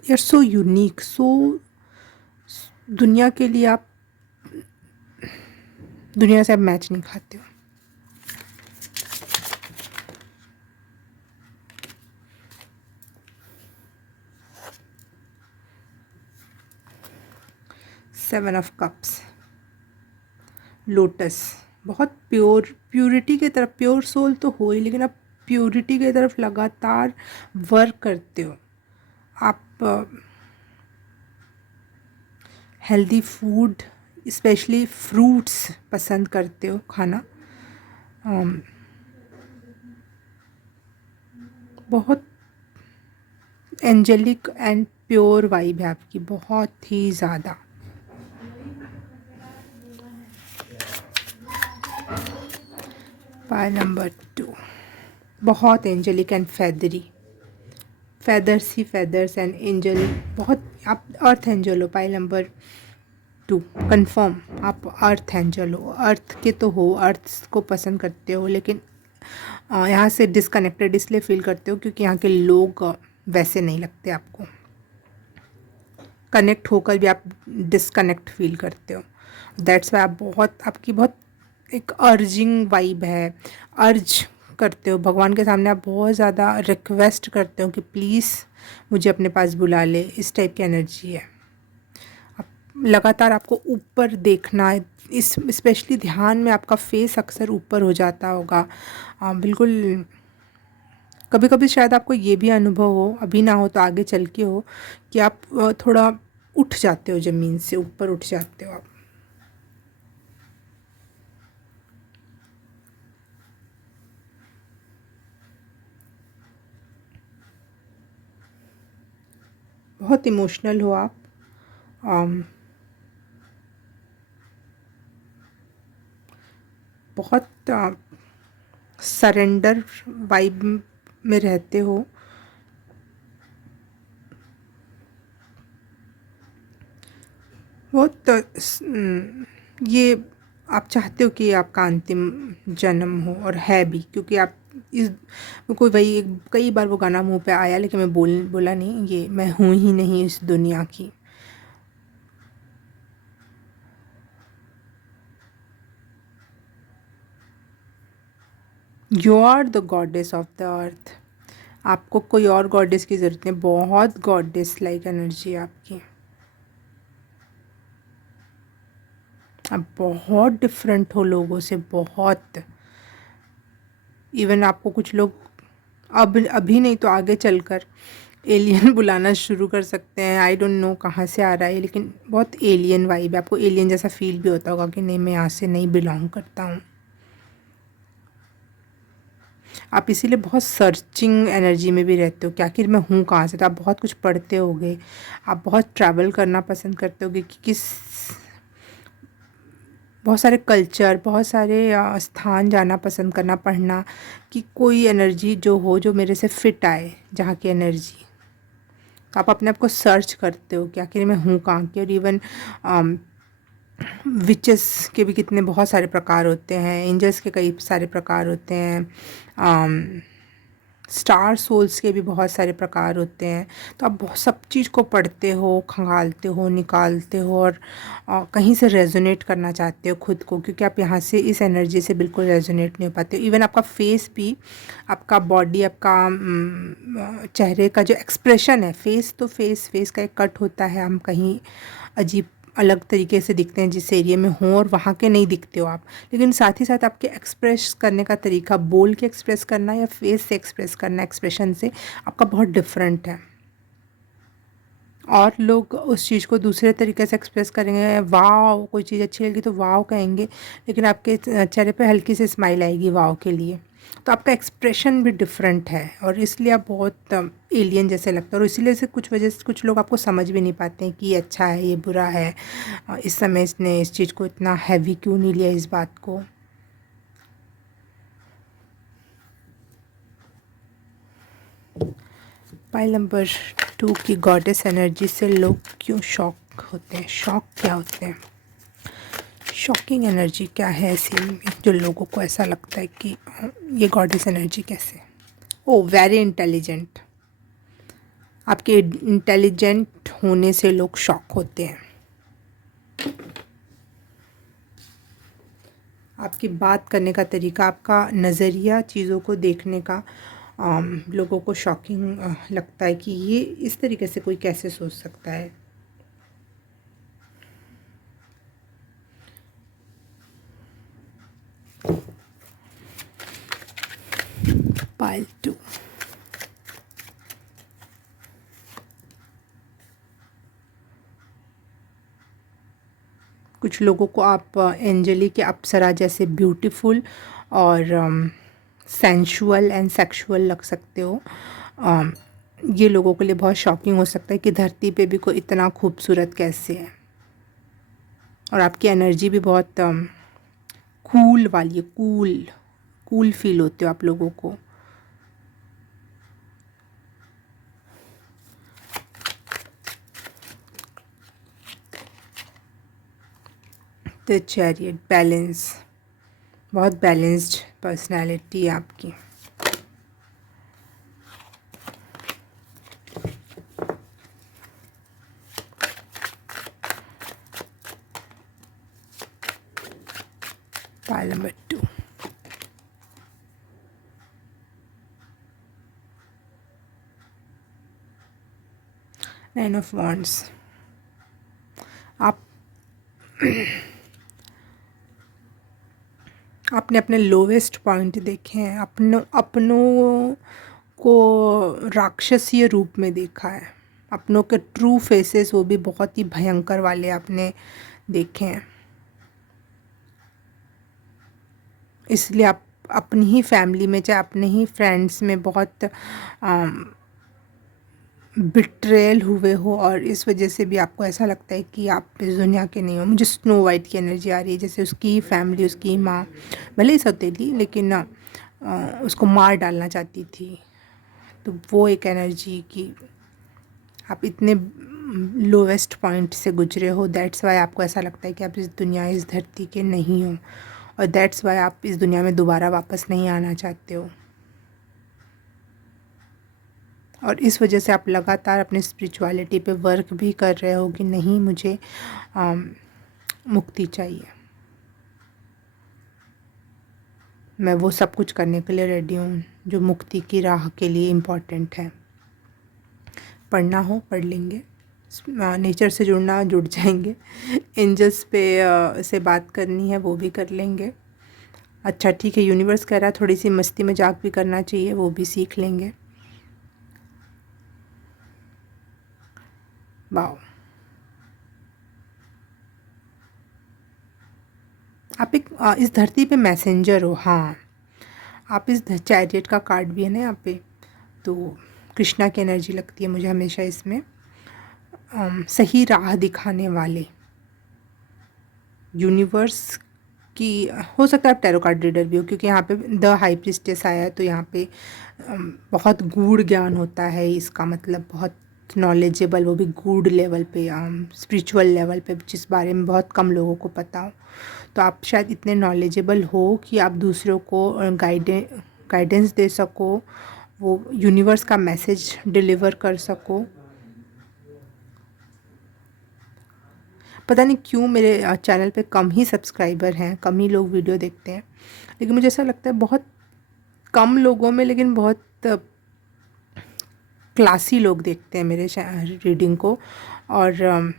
यू आर सो यूनिक, सो दुनिया के लिए आप दुनिया से आप मैच नहीं खाते हो। सेवन ऑफ कप्स, लोटस, बहुत प्योरिटी की तरफ, प्योर सोल तो हो ही, लेकिन आप प्योरिटी की तरफ लगातार वर्क करते हो। आप हेल्दी फूड, स्पेशली फ्रूट्स पसंद करते हो खाना। बहुत एंजेलिक एंड प्योर वाइब है आपकी, बहुत ही ज़्यादा। पाइल नंबर 2, बहुत एंजेलिक एंड फेदरी, फेदर्स ही फेदर्स एंड एंजल, बहुत आप अर्थ एंजल हो। पाइल नंबर 2 कंफर्म, आप अर्थ एंजल हो, अर्थ के तो हो, अर्थ को पसंद करते हो, लेकिन यहाँ से डिसकनेक्टेड इसलिए फील करते हो क्योंकि यहाँ के लोग वैसे नहीं लगते आपको। कनेक्ट होकर भी आप डिसकनेक्ट फील करते हो। दैट्स वाई आप बहुत, आपकी बहुत एक अर्जिंग वाइब है, अर्ज करते हो भगवान के सामने, आप बहुत ज़्यादा रिक्वेस्ट करते हो कि प्लीज़ मुझे अपने पास बुला ले, इस टाइप की एनर्जी है। आप लगातार, आपको ऊपर देखना है, इस स्पेशली ध्यान में आपका फेस अक्सर ऊपर हो जाता होगा। बिल्कुल, कभी कभी शायद आपको ये भी अनुभव हो, अभी ना हो तो आगे चल के हो, कि आप थोड़ा उठ जाते हो, ज़मीन से ऊपर उठ जाते हो आप। बहुत इमोशनल हो आप। अम, बहुत सरेंडर वाइब में रहते हो। बहुत ये आप चाहते हो कि आपका अंतिम जन्म हो, और है भी, क्योंकि आप इस, कोई वही कई बार वो गाना मुंह पे आया, लेकिन मैं बोला नहीं, ये मैं हूँ ही नहीं इस दुनिया की। You are the goddess of the earth. आपको कोई और गॉडेस की ज़रूरत नहीं, बहुत गॉडेस लाइक एनर्जी है आपकी। आप बहुत डिफरेंट हो लोगों से, बहुत। इवन आपको कुछ लोग अब अभी नहीं तो आगे चलकर एलियन बुलाना शुरू कर सकते हैं। आई डोंट नो कहाँ से आ रहा है, लेकिन बहुत एलियन वाइब है। आपको एलियन जैसा फील भी होता होगा कि नहीं, मैं यहाँ से नहीं बिलोंग करता हूँ। आप इसीलिए बहुत सर्चिंग एनर्जी में भी रहते हो कि आखिर मैं हूँ कहाँ से। तो आप बहुत कुछ पढ़ते होगे, आप बहुत ट्रैवल करना पसंद करते होगे कि बहुत सारे कल्चर, बहुत सारे स्थान जाना पसंद करना, पढ़ना, कि कोई एनर्जी जो हो जो मेरे से फिट आए, जहाँ की एनर्जी। तो आप अपने आप को सर्च करते हो कि आखिर मैं हूँ कहाँ की। और इवन विचेस के भी कितने बहुत सारे प्रकार होते हैं, एंजल्स के कई सारे प्रकार होते हैं, स्टार सोल्स के भी बहुत सारे प्रकार होते हैं। तो आप बहुत सब चीज़ को पढ़ते हो, खंगालते हो, निकालते हो, और कहीं से रेजोनेट करना चाहते हो खुद को, क्योंकि आप यहाँ से इस एनर्जी से बिल्कुल रेजोनेट नहीं हो पाते। इवन आपका फेस भी, आपका बॉडी, आपका चेहरे का जो एक्सप्रेशन है, फेस तो फेस का एक कट होता है। हम कहीं अजीब अलग तरीके से दिखते हैं जिस एरिया में हो, और वहाँ के नहीं दिखते हो आप। लेकिन साथ ही साथ आपके एक्सप्रेस करने का तरीका, बोल के एक्सप्रेस करना या फेस से एक्सप्रेस करना, एक्सप्रेशन से, आपका बहुत डिफरेंट है। और लोग उस चीज़ को दूसरे तरीके से एक्सप्रेस करेंगे, वाव, कोई चीज़ अच्छी लगी तो वाव कहेंगे, लेकिन आपके चेहरे पे हल्की सी स्माइल आएगी वाव के लिए। तो आपका एक्सप्रेशन भी डिफरेंट है, और इसलिए आप बहुत एलियन जैसे लगते हो। और इसीलिए से कुछ वजह से कुछ लोग आपको समझ भी नहीं पाते हैं कि ये अच्छा है, ये बुरा है, इस समय इसने इस चीज़ को इतना हैवी क्यों नहीं लिया, इस बात को। पाइल नंबर 2 की गॉडेस एनर्जी से लोग क्यों शॉक होते हैं? शॉक क्या होते हैं? शॉकिंग एनर्जी क्या है ऐसी जो लोगों को ऐसा लगता है कि ये गॉडेस एनर्जी कैसे? ओ, वेरी इंटेलिजेंट। आपके इंटेलिजेंट होने से लोग शॉक होते हैं। आपकी बात करने का तरीका, आपका नज़रिया चीज़ों को देखने का, लोगों को शॉकिंग लगता है कि ये इस तरीके से कोई कैसे सोच सकता है। पाइल 2। कुछ लोगों को आप एंजेलिक या अप्सरा जैसे ब्यूटीफुल और सेंशुअल एंड सेक्सुअल लग सकते हो। ये लोगों के लिए बहुत शॉकिंग हो सकता है कि धरती पे भी कोई इतना खूबसूरत कैसे है। और आपकी एनर्जी भी बहुत कूल वाली है, कूल कूल फील होते हो आप लोगों को। द चैरियट, बैलेंस, बहुत बैलेंस्ड पर्सनालिटी है आपकी। Pile number 2। Nine of wands. आप आपने अपने लोवेस्ट पॉइंट देखे हैं, अपनों को राक्षसीय रूप में देखा है। अपनों के ट्रू फेसेस, वो भी बहुत ही भयंकर वाले आपने देखे हैं। इसलिए आप अपनी ही फैमिली में, चाहे अपने ही फ्रेंड्स में बहुत बिट्रेयल हुए हो, और इस वजह से भी आपको ऐसा लगता है कि आप इस दुनिया के नहीं हो। मुझे स्नो वाइट की एनर्जी आ रही है, जैसे उसकी फैमिली, उसकी माँ भले ही सौतेली, लेकिन उसको मार डालना चाहती थी। तो वो एक एनर्जी कि आप इतने लोवेस्ट पॉइंट से गुजरे हो, दैट्स वाई आपको ऐसा लगता है कि आप इस दुनिया, इस धरती के नहीं हो, और दैट्स वाई आप इस दुनिया में दोबारा वापस नहीं आना चाहते हो। और इस वजह से आप लगातार अपनी स्पिरिचुअलिटी पे वर्क भी कर रहे हो कि नहीं, मुझे मुक्ति चाहिए, मैं वो सब कुछ करने के लिए रेडी हूँ जो मुक्ति की राह के लिए इम्पॉर्टेंट है। पढ़ना हो पढ़ लेंगे, नेचर से जुड़ना जुड़ जाएंगे, एंजल्स पे से बात करनी है वो भी कर लेंगे। अच्छा ठीक है, यूनिवर्स कह रहा है थोड़ी सी मस्ती मजाक भी करना चाहिए, वो भी सीख लेंगे। वाओ, आप एक इस धरती पे मैसेंजर हो। हाँ, आप इस चैरियट का कार्ड भी है ना यहाँ पे, तो कृष्णा की एनर्जी लगती है मुझे हमेशा इसमें। सही राह दिखाने वाले यूनिवर्स की, हो सकता है आप टैरो कार्ड रीडर भी हो, क्योंकि यहाँ पे द हाई प्रिस्टेस आया है, तो यहाँ पे बहुत गूढ़ ज्ञान होता है, इसका मतलब बहुत नॉलेजेबल, वो भी गूढ़ लेवल पे, स्पिरिचुअल लेवल पे, जिस बारे में बहुत कम लोगों को पता हो। तो आप शायद इतने नॉलेजेबल हो कि आप दूसरों को गाइडेंस दे सको, वो यूनिवर्स का मैसेज डिलीवर कर सको। पता नहीं क्यों मेरे चैनल पे कम ही सब्सक्राइबर हैं, कम ही लोग वीडियो देखते हैं, लेकिन मुझे ऐसा लगता है बहुत कम लोगों में, लेकिन बहुत क्लासी लोग देखते हैं मेरे रीडिंग को। और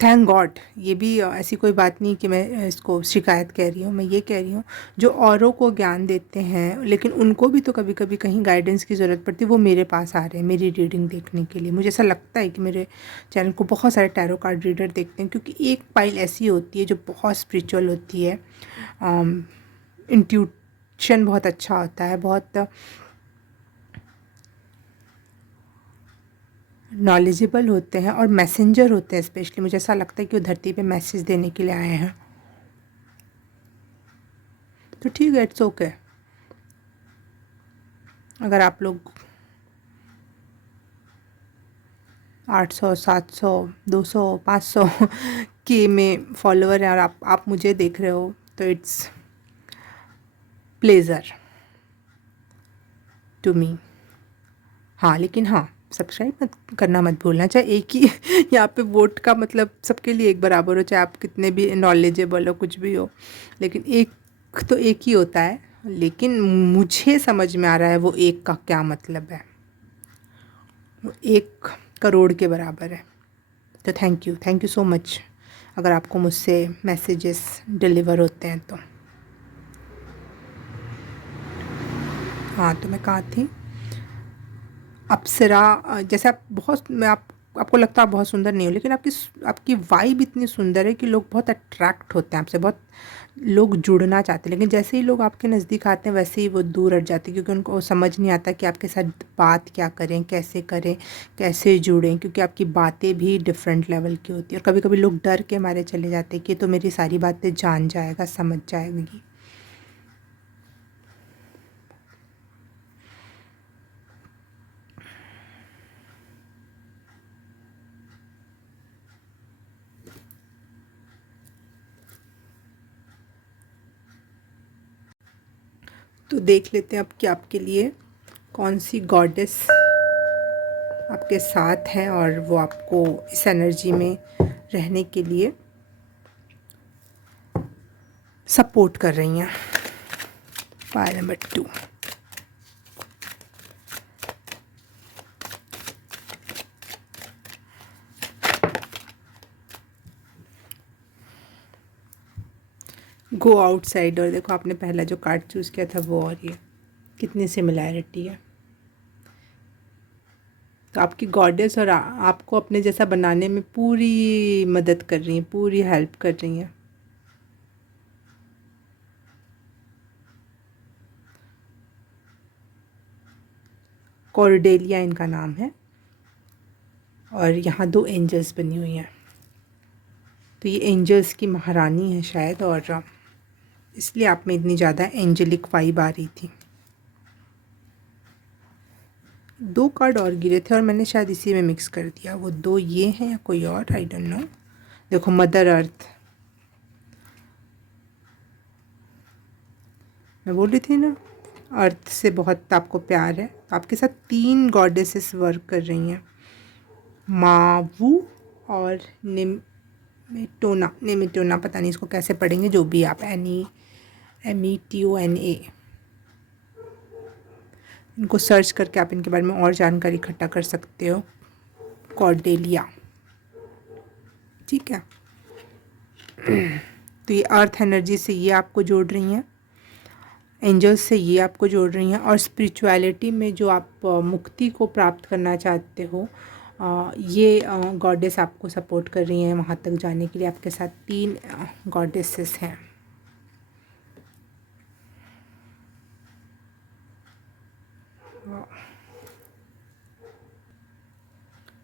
थैंक गॉड, ये भी ऐसी कोई बात नहीं कि मैं इसको शिकायत कह रही हूँ, मैं ये कह रही हूँ जो औरों को ज्ञान देते हैं, लेकिन उनको भी तो कभी कभी कहीं गाइडेंस की ज़रूरत पड़ती है, वो मेरे पास आ रहे हैं मेरी रीडिंग देखने के लिए। मुझे ऐसा लगता है कि मेरे चैनल को बहुत सारे टैरो कार्ड रीडर देखते हैं, क्योंकि एक पाइल ऐसी होती है जो बहुत स्पिरिचुअल होती है, इंट्यूशन बहुत अच्छा होता है, बहुत नॉलेजेबल होते हैं, और मैसेंजर होते हैं स्पेशली। मुझे ऐसा लगता है कि वो धरती पे मैसेज देने के लिए आए हैं। तो ठीक है, इट्स ओके। अगर आप लोग 800, 700, 200, 500 के में फॉलोअर हैं और आप मुझे देख रहे हो, तो इट्स प्लेज़र टू मी। हाँ, लेकिन हाँ, सब्सक्राइब मत करना मत भूलना। चाहे एक ही यहाँ पे वोट का मतलब सबके लिए एक बराबर हो, चाहे आप कितने भी नॉलेजेबल हो, कुछ भी हो, लेकिन एक तो एक ही होता है। लेकिन मुझे समझ में आ रहा है वो एक का क्या मतलब है, वो 1 करोड़ के बराबर है। तो थैंक यू सो मच अगर आपको मुझसे मैसेजेस डिलीवर होते हैं तो। हाँ, तो मैं कहाँ थी? अप्सरा, जैसे आप बहुत, मैं आपको लगता है आप बहुत सुंदर नहीं हो, लेकिन आपकी वाइब इतनी सुंदर है कि लोग बहुत अट्रैक्ट होते हैं आपसे, बहुत लोग जुड़ना चाहते हैं, लेकिन जैसे ही लोग आपके नज़दीक आते हैं वैसे ही वो दूर हट जाते हैं, क्योंकि उनको समझ नहीं आता कि आपके साथ बात क्या करें, कैसे जुड़ें, क्योंकि आपकी बातें भी डिफरेंट लेवल की होती है। और कभी कभी लोग डर के मारे चले जाते हैं कि तो मेरी सारी बातें जान जाएगा, समझ जाएगी। तो देख लेते हैं अब कि आपके लिए कौन सी गॉडेस आपके साथ हैं और वो आपको इस एनर्जी में रहने के लिए सपोर्ट कर रही हैं। Pile number 2। गो आउटसाइड, और देखो आपने पहला जो कार्ड चूज़ किया था वो, और ये कितनी सिमिलैरिटी है। तो आपकी गॉडेस और आपको अपने जैसा बनाने में पूरी मदद कर रही हैं, पूरी हेल्प कर रही हैं। कॉर्डेलिया इनका नाम है, और यहाँ 2 एंजल्स बनी हुई हैं। तो ये एंजल्स की महारानी है शायद, और इसलिए आप में इतनी ज़्यादा एंजेलिक वाइब आ रही थी। 2 कार्ड और गिरे थे और मैंने शायद इसी में मिक्स कर दिया। वो 2 ये हैं या कोई और, आई डोंट नो। देखो, मदर अर्थ, मैं बोल रही थी ना अर्थ से बहुत आपको प्यार है। तो आपके साथ 3 गॉडेसेस वर्क कर रही हैं, मावू और निमेटोना, पता नहीं इसको कैसे पढ़ेंगे, जो भी आप, एनी METONA। इनको सर्च करके आप इनके बारे में और जानकारी इकट्ठा कर सकते हो। कॉर्डेलिया, ठीक है। तो ये अर्थ एनर्जी से ये आपको जोड़ रही हैं, एंजल्स से ये आपको जोड़ रही हैं, और स्पिरिचुअलिटी में जो आप मुक्ति को प्राप्त करना चाहते हो, ये गॉडेस आपको सपोर्ट कर रही हैं वहाँ तक जाने के लिए। आपके साथ 3 गॉडेसेस हैं।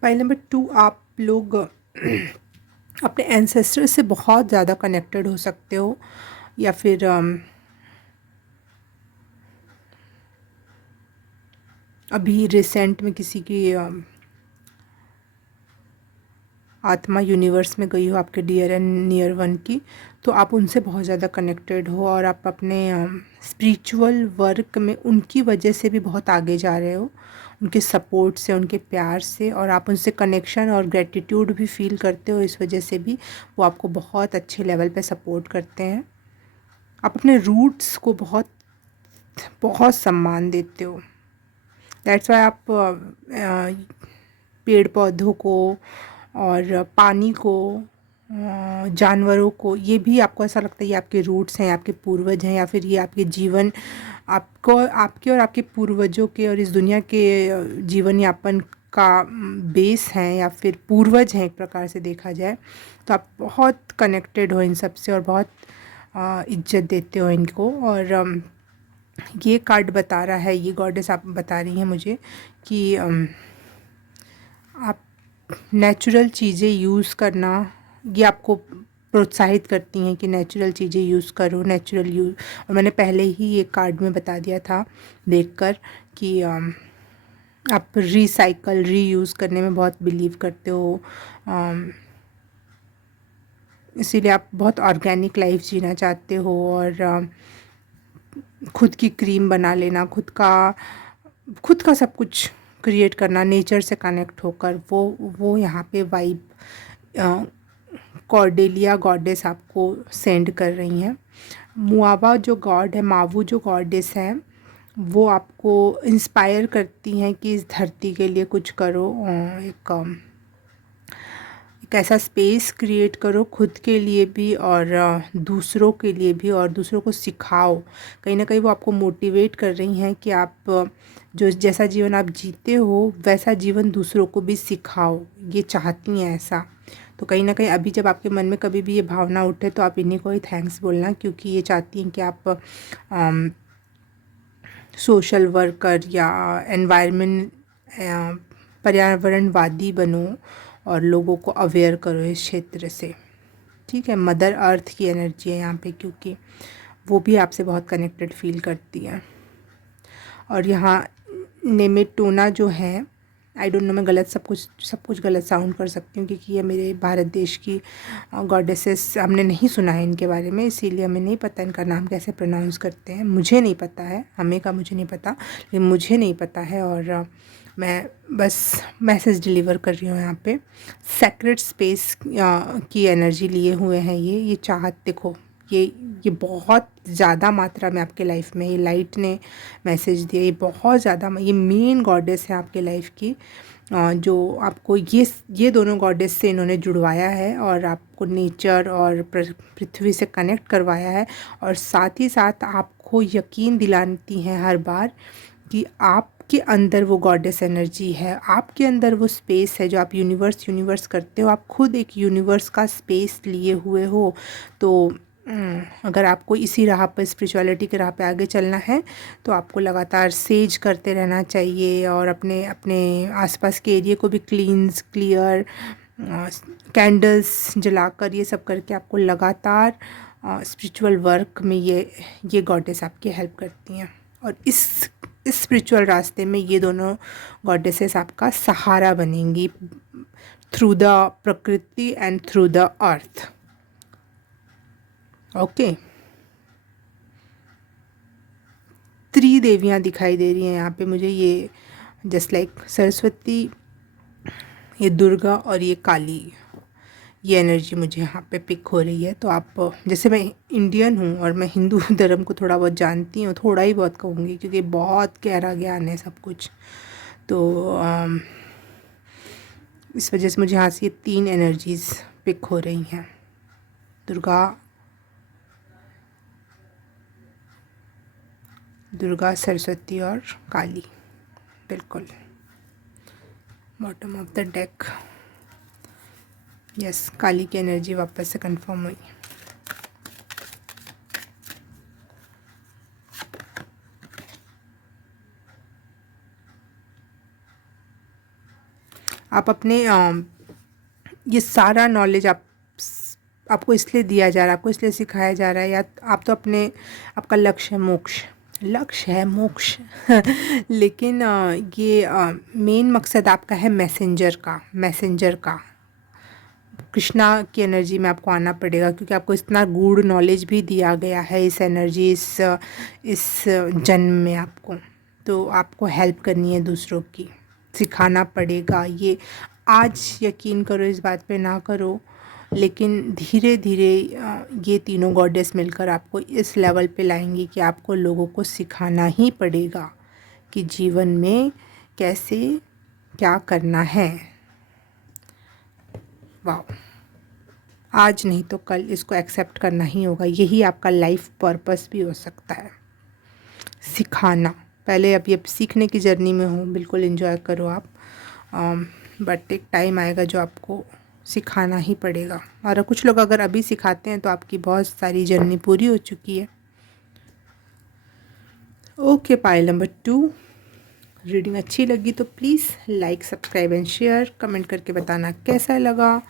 फाइल नंबर 2, आप लोग अपने एंसेस्टर से बहुत ज़्यादा कनेक्टेड हो सकते हो, या फिर अभी रिसेंट में किसी की आत्मा यूनिवर्स में गई हो, आपके डियर एंड नियर वन की, तो आप उनसे बहुत ज़्यादा कनेक्टेड हो और आप अपने स्पिरिचुअल वर्क में उनकी वजह से भी बहुत आगे जा रहे हो, उनके सपोर्ट से, उनके प्यार से, और आप उनसे कनेक्शन और ग्रेटिट्यूड भी फील करते हो। इस वजह से भी वो आपको बहुत अच्छे लेवल पे सपोर्ट करते हैं। आप अपने रूट्स को बहुत बहुत सम्मान देते हो। दैट्स वाई आप पेड़ पौधों को और पानी को, जानवरों को, ये भी आपको ऐसा लगता है ये आपके रूट्स हैं, आपके पूर्वज हैं, या फिर ये आपके जीवन, आपको, आपके और आपके पूर्वजों के और इस दुनिया के जीवन यापन का बेस हैं, या फिर पूर्वज हैं एक प्रकार से देखा जाए। तो आप बहुत कनेक्टेड हो इन सब से और बहुत इज्जत देते हो इनको। और ये कार्ड बता रहा है, ये गॉडेस आप बता रही हैं मुझे कि आप नेचुरल चीज़ें यूज़ करना, ये आपको प्रोत्साहित करती हैं कि नेचुरल चीज़ें यूज़ करो, नेचुरल यूज़। और मैंने पहले ही ये कार्ड में बता दिया था देखकर कि आप रिसाइकल, रीयूज़ करने में बहुत बिलीव करते हो, इसीलिए आप बहुत ऑर्गेनिक लाइफ जीना चाहते हो, और खुद की क्रीम बना लेना, खुद का सब कुछ क्रिएट करना, नेचर से कनेक्ट होकर, वो यहाँ पे वाइब कॉर्डेलिया गॉडेस आपको सेंड कर रही हैं। मुआवा जो गॉड है, मावू जो गॉडेस है, वो आपको इंस्पायर करती हैं कि इस धरती के लिए कुछ करो, एक ऐसा स्पेस क्रिएट करो खुद के लिए भी और दूसरों के लिए भी, और दूसरों को सिखाओ। कहीं ना कहीं वो आपको मोटिवेट कर रही हैं कि आप जो जैसा जीवन आप जीते हो वैसा जीवन दूसरों को भी सिखाओ, ये चाहती हैं ऐसा। तो कहीं ना कहीं अभी जब आपके मन में कभी भी ये भावना उठे तो आप इन्हीं को ही थैंक्स बोलना, क्योंकि ये चाहती हैं कि आप सोशल वर्कर या एनवायरनमेंट, पर्यावरणवादी बनो और लोगों को अवेयर करो इस क्षेत्र से, ठीक है। मदर अर्थ की एनर्जी है यहाँ पे, क्योंकि वो भी आपसे बहुत कनेक्टेड फील करती है। और यहाँ नेमेटोना जो है, आई डोंट नो, मैं गलत सब कुछ गलत साउंड कर सकती हूँ, क्योंकि ये मेरे भारत देश की गॉडेसेस, हमने नहीं सुना है इनके बारे में, इसीलिए हमें नहीं पता इनका नाम कैसे प्रोनाउंस करते हैं। मुझे नहीं पता है, हमें का मुझे नहीं पता, लेकिन मुझे नहीं पता है, और मैं बस मैसेज डिलीवर कर रही हूँ यहाँ पे। सेक्रेट स्पेस की एनर्जी लिए हुए हैं ये चाहत, देखो ये बहुत ज़्यादा मात्रा में आपके लाइफ में, ये लाइट ने मैसेज दिया, ये बहुत ज़्यादा, ये मेन गॉडेस है आपके लाइफ की, जो आपको ये दोनों गॉडेस से इन्होंने जुड़वाया है और आपको नेचर और पृथ्वी से कनेक्ट करवाया है, और साथ ही साथ आपको यकीन दिलाती हैं हर बार कि आपके अंदर वो गॉडेस एनर्जी है, आपके अंदर वो स्पेस है जो आप यूनिवर्स करते हो, आप खुद एक यूनिवर्स का स्पेस लिए हुए हो। तो अगर आपको इसी राह पर, स्पिरिचुअलिटी के राह पे आगे चलना है, तो आपको लगातार सेज करते रहना चाहिए, और अपने अपने आसपास के एरिया को भी क्लियर कैंडल्स जलाकर, ये सब करके आपको लगातार स्पिरिचुअल वर्क में ये गॉडेस आपकी हेल्प करती हैं। और इस स्पिरिचुअल रास्ते में ये दोनों गॉडेसेस आपका सहारा बनेंगी, through the prakriti and through the earth. Okay, त्रिदेवियाँ दिखाई दे रही हैं यहाँ पे मुझे, ये जस्ट लाइक सरस्वती, ये दुर्गा और ये काली, ये एनर्जी मुझे यहाँ पे पिक हो रही है। तो आप, जैसे मैं इंडियन हूँ और मैं हिंदू धर्म को थोड़ा बहुत जानती हूँ, थोड़ा ही बहुत कहूँगी क्योंकि बहुत गहरा ज्ञान है सब कुछ। तो इस वजह से मुझे यहाँ से ये 3 एनर्जीज़ पिक हो रही हैं, दुर्गा, सरस्वती और काली। बिल्कुल, bottom of the deck. Yes, Kali की एनर्जी वापस से कंफर्म हुई। आप अपने ये सारा नॉलेज आपको इसलिए दिया जा रहा है, आपको इसलिए सिखाया जा रहा है, या आप तो अपने, आपका लक्ष्य है मोक्ष, लक्ष्य है मोक्ष लेकिन ये मेन मकसद आपका है मैसेंजर का। कृष्णा की एनर्जी में आपको आना पड़ेगा क्योंकि आपको इतना गूढ़ नॉलेज भी दिया गया है इस एनर्जी, इस जन्म में आपको। तो आपको हेल्प करनी है दूसरों की, सिखाना पड़ेगा। ये आज यकीन करो इस बात पे, ना करो, लेकिन धीरे धीरे ये तीनों गॉडेस मिलकर आपको इस लेवल पे लाएंगी कि आपको लोगों को सिखाना ही पड़ेगा कि जीवन में कैसे क्या करना है। वाह, आज नहीं तो कल इसको एक्सेप्ट करना ही होगा। यही आपका लाइफ पर्पस भी हो सकता है, सिखाना। पहले अब ये सीखने की जर्नी में हो, बिल्कुल एंजॉय करो आप, बट एक टाइम आएगा जो आपको सिखाना ही पड़ेगा। और कुछ लोग अगर अभी सिखाते हैं तो आपकी बहुत सारी जर्नी पूरी हो चुकी है। ओके, पाइल नंबर 2, रीडिंग अच्छी लगी तो please like, subscribe and share, comment करके बताना कैसा लगा।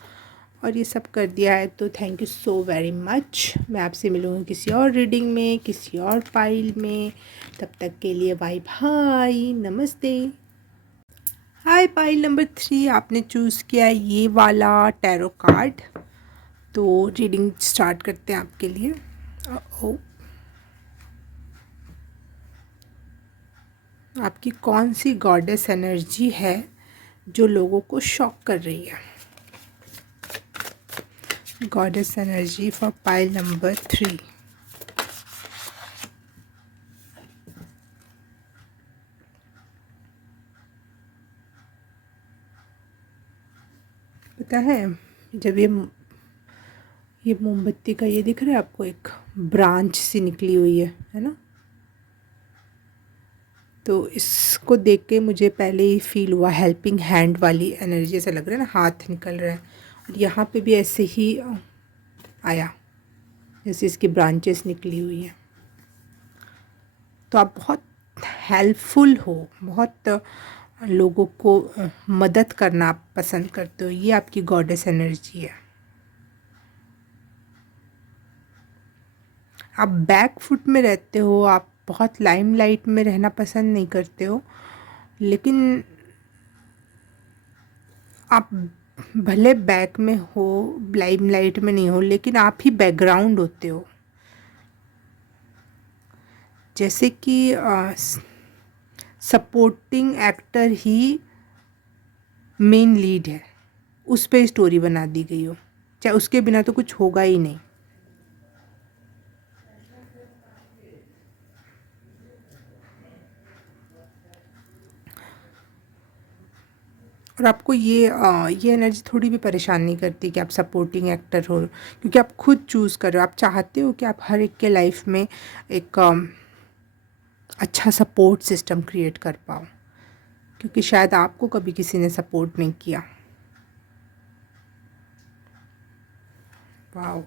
और ये सब कर दिया है तो thank you so very much. मैं आपसे मिलूँगी किसी और रीडिंग में, किसी और पाइल में। तब तक के लिए बाय बाय, नमस्ते। हाय, पाइल नंबर 3 आपने चूज़ किया ये वाला टैरो कार्ड। तो रीडिंग स्टार्ट करते हैं आपके लिए। ओ, आपकी कौन सी गॉडेस एनर्जी है जो लोगों को शॉक कर रही है? Goddess energy for pile number 3। पता है, जब ये मोमबत्ती का ये दिख रहा है आपको, एक ब्रांच सी निकली हुई है ना? तो इसको देख के मुझे पहले ही फील हुआ हेल्पिंग हैंड वाली एनर्जी, ऐसा लग रहा है ना, हाथ निकल रहा है। और यहाँ पे भी ऐसे ही आया, जैसे इसकी ब्रांचेस निकली हुई हैं। तो आप बहुत हेल्पफुल हो, बहुत लोगों को मदद करना आप पसंद करते हो, ये आपकी गॉडेस एनर्जी है। आप बैक फुट में रहते हो, आप बहुत लाइमलाइट में रहना पसंद नहीं करते हो, लेकिन आप भले बैक में हो, लाइमलाइट में नहीं हो, लेकिन आप ही बैकग्राउंड होते हो। जैसे कि सपोर्टिंग एक्टर ही मेन लीड है, उस पे स्टोरी बना दी गई हो, चाहे उसके बिना तो कुछ होगा ही नहीं। और आपको ये एनर्जी थोड़ी भी परेशान नहीं करती कि आप सपोर्टिंग एक्टर हो, क्योंकि आप खुद चूज़ कर रहे हो। आप चाहते हो कि आप हर एक के लाइफ में एक अच्छा सपोर्ट सिस्टम क्रिएट कर पाओ, क्योंकि शायद आपको कभी किसी ने सपोर्ट नहीं किया। वाओ,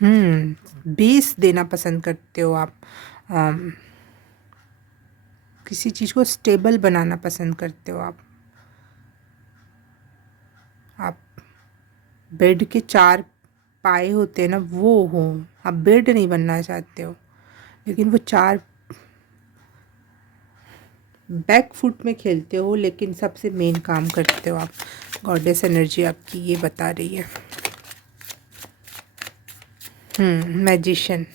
बेस देना पसंद करते हो आप, किसी चीज़ को स्टेबल बनाना पसंद करते हो आप बेड के 4 पाए होते हैं ना, वो हो। आप बेड नहीं बनना चाहते हो, लेकिन वो 4 बैक फुट में खेलते हो, लेकिन सबसे मेन काम करते हो आप। गॉडेस एनर्जी आपकी ये बता रही है। मैजिशियन।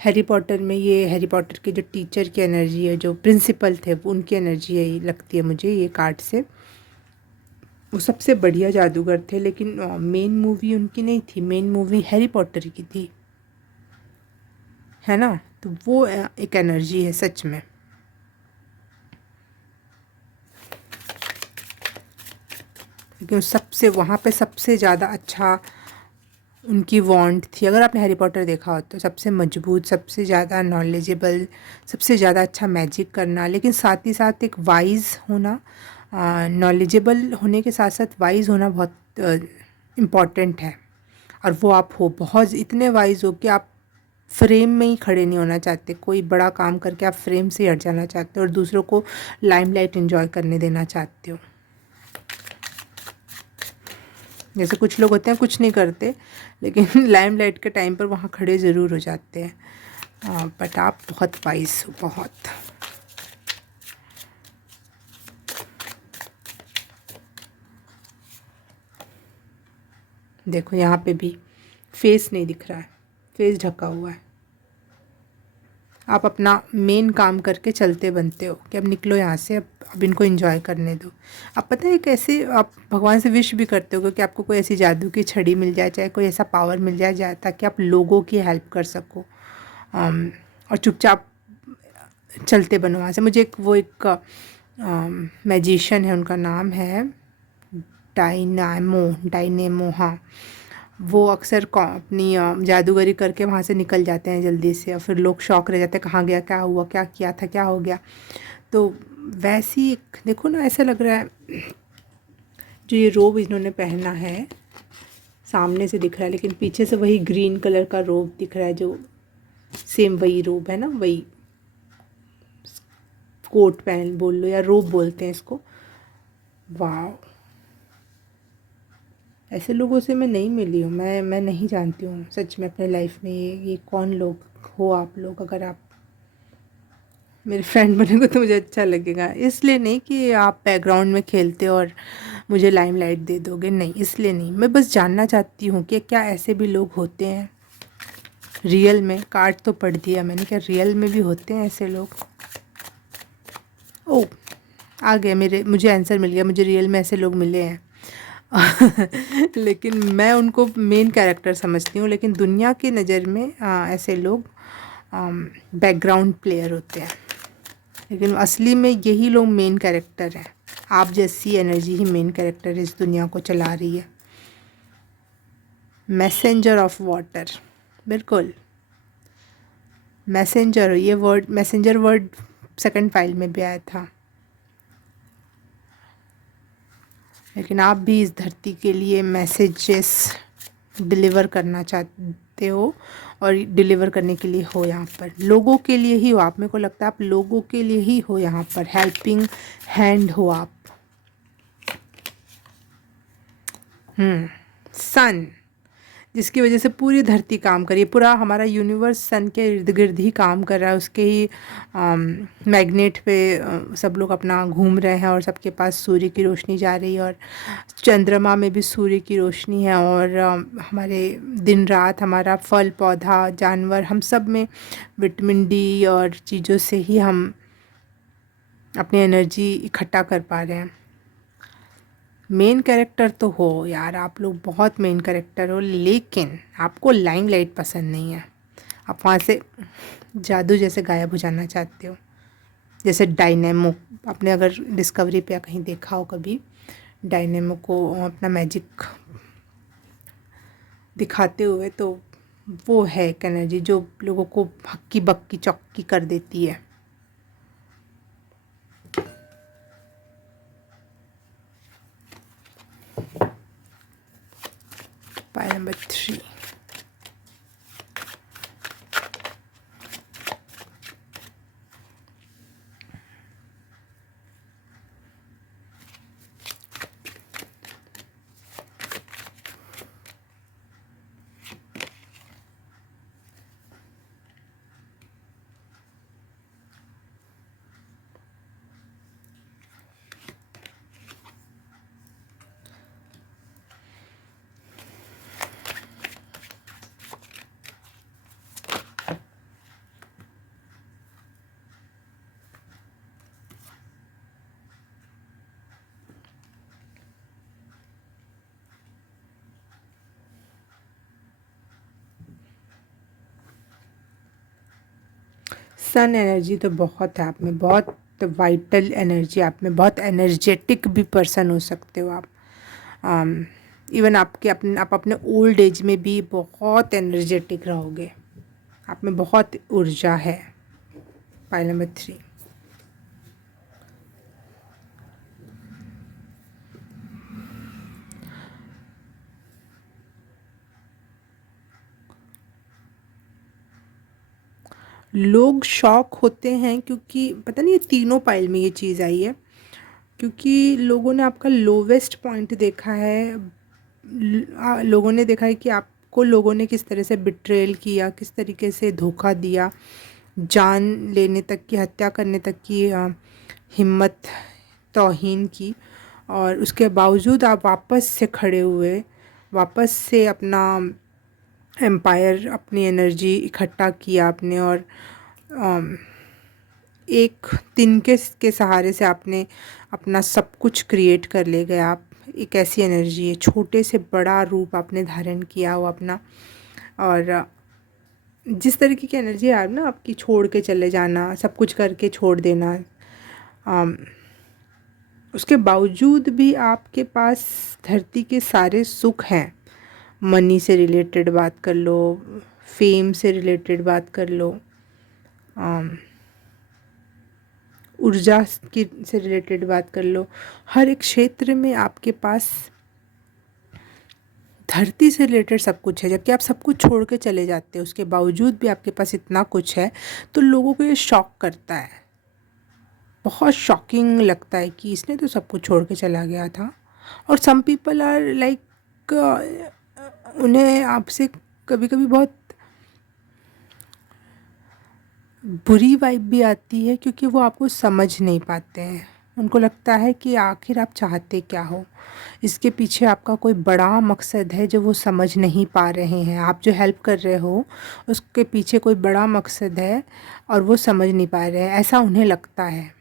हैरी पॉटर में ये हैरी पॉटर के जो टीचर की एनर्जी है, जो प्रिंसिपल थे, वो उनकी एनर्जी यही लगती है मुझे ये कार्ड से। वो सबसे बढ़िया जादूगर थे, लेकिन मेन मूवी उनकी नहीं थी, मेन मूवी हैरी पॉटर की थी, है ना। तो वो एक एनर्जी है सच में। लेकिन सबसे वहाँ पे सबसे ज़्यादा अच्छा उनकी वॉन्ड थी। अगर आपने हैरी पॉटर देखा हो तो सबसे मजबूत, सबसे ज़्यादा नॉलेजेबल, सबसे ज़्यादा अच्छा मैजिक करना, लेकिन साथ ही साथ एक वाइज़ होना। नॉलेजेबल होने के साथ साथ वाइज़ होना बहुत इम्पॉर्टेंट है। और वो आप हो, बहुत इतने वाइज़ हो कि आप फ्रेम में ही खड़े नहीं होना चाहते। कोई बड़ा काम करके आप फ्रेम से हट जाना चाहते हो और दूसरों को लाइमलाइट एंजॉय करने देना चाहते हो। जैसे कुछ लोग होते हैं कुछ नहीं करते, लेकिन लाइमलाइट के टाइम पर वहाँ खड़े ज़रूर हो जाते हैं। बट आप बहुत वाइज हो, बहुत। देखो यहाँ पे भी फेस नहीं दिख रहा है, फेस ढका हुआ है। आप अपना मेन काम करके चलते बनते हो कि अब निकलो यहाँ से, अब इनको एंजॉय करने दो। अब पता है कैसे आप भगवान से विश भी करते हो कि आपको कोई ऐसी जादू की छड़ी मिल जाए, चाहे कोई ऐसा पावर मिल जाए ताकि आप लोगों की हेल्प कर सको। और चुपचाप चलते बनो वहाँ से। मुझे एक मैजिशियन है, उनका नाम है डायनेमो, हाँ। वो अक्सर अपनी जादूगरी करके वहाँ से निकल जाते हैं जल्दी से, और फिर लोग शॉक रह जाते हैं, कहाँ गया, क्या हुआ, क्या किया था, क्या हो गया। तो वैसी एक देखो ना, ऐसा लग रहा है जो ये रोब इन्होंने पहना है सामने से दिख रहा है, लेकिन पीछे से वही ग्रीन कलर का रोब दिख रहा है, जो सेम वही रोब है ना, वही कोट पहन बोल लो या रोब बोलते हैं इसको। वाह, ऐसे लोगों से मैं नहीं मिली हूँ, मैं नहीं जानती हूँ सच में अपने लाइफ में ये कौन लोग हो आप लोग। अगर आप मेरे फ्रेंड बनेंगे तो मुझे अच्छा लगेगा। इसलिए नहीं कि आप बैकग्राउंड में खेलते और मुझे लाइमलाइट दे दोगे, नहीं, इसलिए नहीं। मैं बस जानना चाहती हूँ कि क्या ऐसे भी लोग होते हैं रियल में। कार्ड तो पढ़ दिया मैंने, क्या रियल में भी होते हैं ऐसे लोग। ओ, आ गया, मुझे आंसर मिल गया, मुझे रियल में ऐसे लोग मिले हैं। लेकिन मैं उनको मेन कैरेक्टर समझती हूँ, लेकिन दुनिया की नज़र में ऐसे लोग बैकग्राउंड प्लेयर होते हैं, लेकिन असली में यही लोग मेन कैरेक्टर हैं। आप जैसी एनर्जी ही मेन कैरेक्टर इस दुनिया को चला रही है। मैसेंजर ऑफ वाटर, बिल्कुल मैसेंजर। ये word messenger word second file में भी आया था। लेकिन आप भी इस धरती के लिए मैसेजेस डिलीवर करना चाहते हो, और डिलीवर करने के लिए हो यहाँ पर, लोगों के लिए ही हो आप। मेरे को लगता है आप लोगों के लिए ही हो यहाँ पर, हेल्पिंग हैंड हो आप। सन, जिसकी वजह से पूरी धरती काम कर रही है, पूरा हमारा यूनिवर्स सन के इर्द गिर्द ही काम कर रहा है, उसके ही मैग्नेट पे सब लोग अपना घूम रहे हैं, और सबके पास सूर्य की रोशनी जा रही है, और चंद्रमा में भी सूर्य की रोशनी है, और हमारे दिन रात, हमारा फल पौधा जानवर, हम सब में विटामिन डी और चीज़ों से ही हम अपनी एनर्जी इकट्ठा कर पा रहे हैं। मेन कैरेक्टर तो हो यार, आप लोग बहुत मेन कैरेक्टर हो, लेकिन आपको लाइमलाइट पसंद नहीं है। आप वहाँ से जादू जैसे गायब हो जाना चाहते हो, जैसे डायनेमो। आपने अगर डिस्कवरी पे या कहीं देखा हो कभी, डायनेमो को अपना मैजिक दिखाते हुए, तो वो है एक एनर्जी जो लोगों को हक्की बक्की चौक्की कर देती है। Pile number 3। सन एनर्जी तो बहुत है आप में, बहुत वाइटल एनर्जी आप में, बहुत एनर्जेटिक भी पर्सन हो सकते हो आप। इवन आप अपने ओल्ड एज में भी बहुत एनर्जेटिक रहोगे, आप में बहुत ऊर्जा है। Pile number 3। लोग शॉक होते हैं क्योंकि पता नहीं, ये तीनों पाइल में ये चीज़ आई है, क्योंकि लोगों ने आपका लोवेस्ट पॉइंट देखा है। लोगों ने देखा है कि आपको लोगों ने किस तरह से बिट्रेल किया, किस तरीके से धोखा दिया, जान लेने तक की, हत्या करने तक की हिम्मत, तौहीन की, और उसके बावजूद आप वापस से खड़े हुए, वापस से अपना एम्पायर, अपनी एनर्जी इकट्ठा किया आपने, और एक तिनके के सहारे से आपने अपना सब कुछ क्रिएट कर ले गए। आप एक ऐसी एनर्जी है, छोटे से बड़ा रूप आपने धारण किया हो अपना। और जिस तरीके की एनर्जी है ना आपकी, छोड़ के चले जाना, सब कुछ करके छोड़ देना, उसके बावजूद भी आपके पास धरती के सारे सुख हैं। मनी से रिलेटेड बात कर लो, फेम से रिलेटेड बात कर लो, ऊर्जा की से रिलेटेड बात कर लो, हर एक क्षेत्र में आपके पास धरती से रिलेटेड सब कुछ है। जबकि आप सब कुछ छोड़ के चले जाते हो, उसके बावजूद भी आपके पास इतना कुछ है, तो लोगों को ये शॉक करता है, बहुत शॉकिंग लगता है कि इसने तो सब कुछ छोड़ के चला गया था। और सम पीपल आर लाइक, उन्हें आपसे कभी कभी बहुत बुरी वाइब भी आती है, क्योंकि वो आपको समझ नहीं पाते हैं। उनको लगता है कि आखिर आप चाहते क्या हो, इसके पीछे आपका कोई बड़ा मकसद है जो वो समझ नहीं पा रहे हैं। आप जो हेल्प कर रहे हो उसके पीछे कोई बड़ा मकसद है और वो समझ नहीं पा रहे हैं, ऐसा उन्हें लगता है।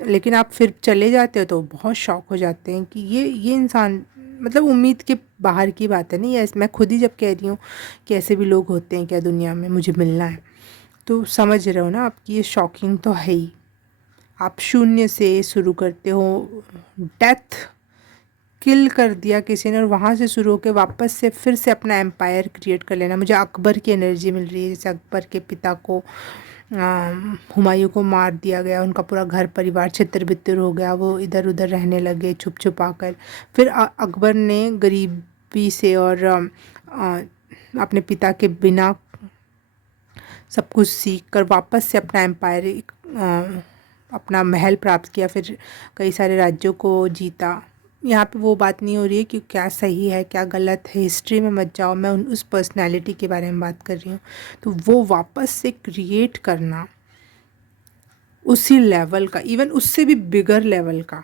लेकिन आप फिर चले जाते हो तो बहुत शॉक हो जाते हैं कि ये इंसान, मतलब उम्मीद के बाहर की बात है। नहीं, मैं खुद ही जब कह रही हूँ कि ऐसे भी लोग होते हैं क्या दुनिया में, मुझे मिलना है, तो समझ रहे हो ना आपकी, ये शॉकिंग तो है ही। आप शून्य से शुरू करते हो, डेथ किल कर दिया किसी ने, और वहाँ से शुरू होकर वापस से फिर से अपना एम्पायर क्रिएट कर लेना। मुझे अकबर की एनर्जी मिल रही है, जैसे अकबर के पिता को, हुमायूं को मार दिया गया, उनका पूरा घर परिवार छितर-बितर हो गया, वो इधर उधर रहने लगे छुप छुपा कर। फिर अकबर ने गरीबी से और अपने पिता के बिना सब कुछ सीख कर वापस से अपना एम्पायर, अपना महल प्राप्त किया, फिर कई सारे राज्यों को जीता। यहाँ पे वो बात नहीं हो रही है कि क्या सही है क्या गलत है, हिस्ट्री में मत जाओ, मैं उस पर्सनैलिटी के बारे में बात कर रही हूँ। तो वो वापस से क्रिएट करना उसी लेवल का, इवन उससे भी बिगर लेवल का,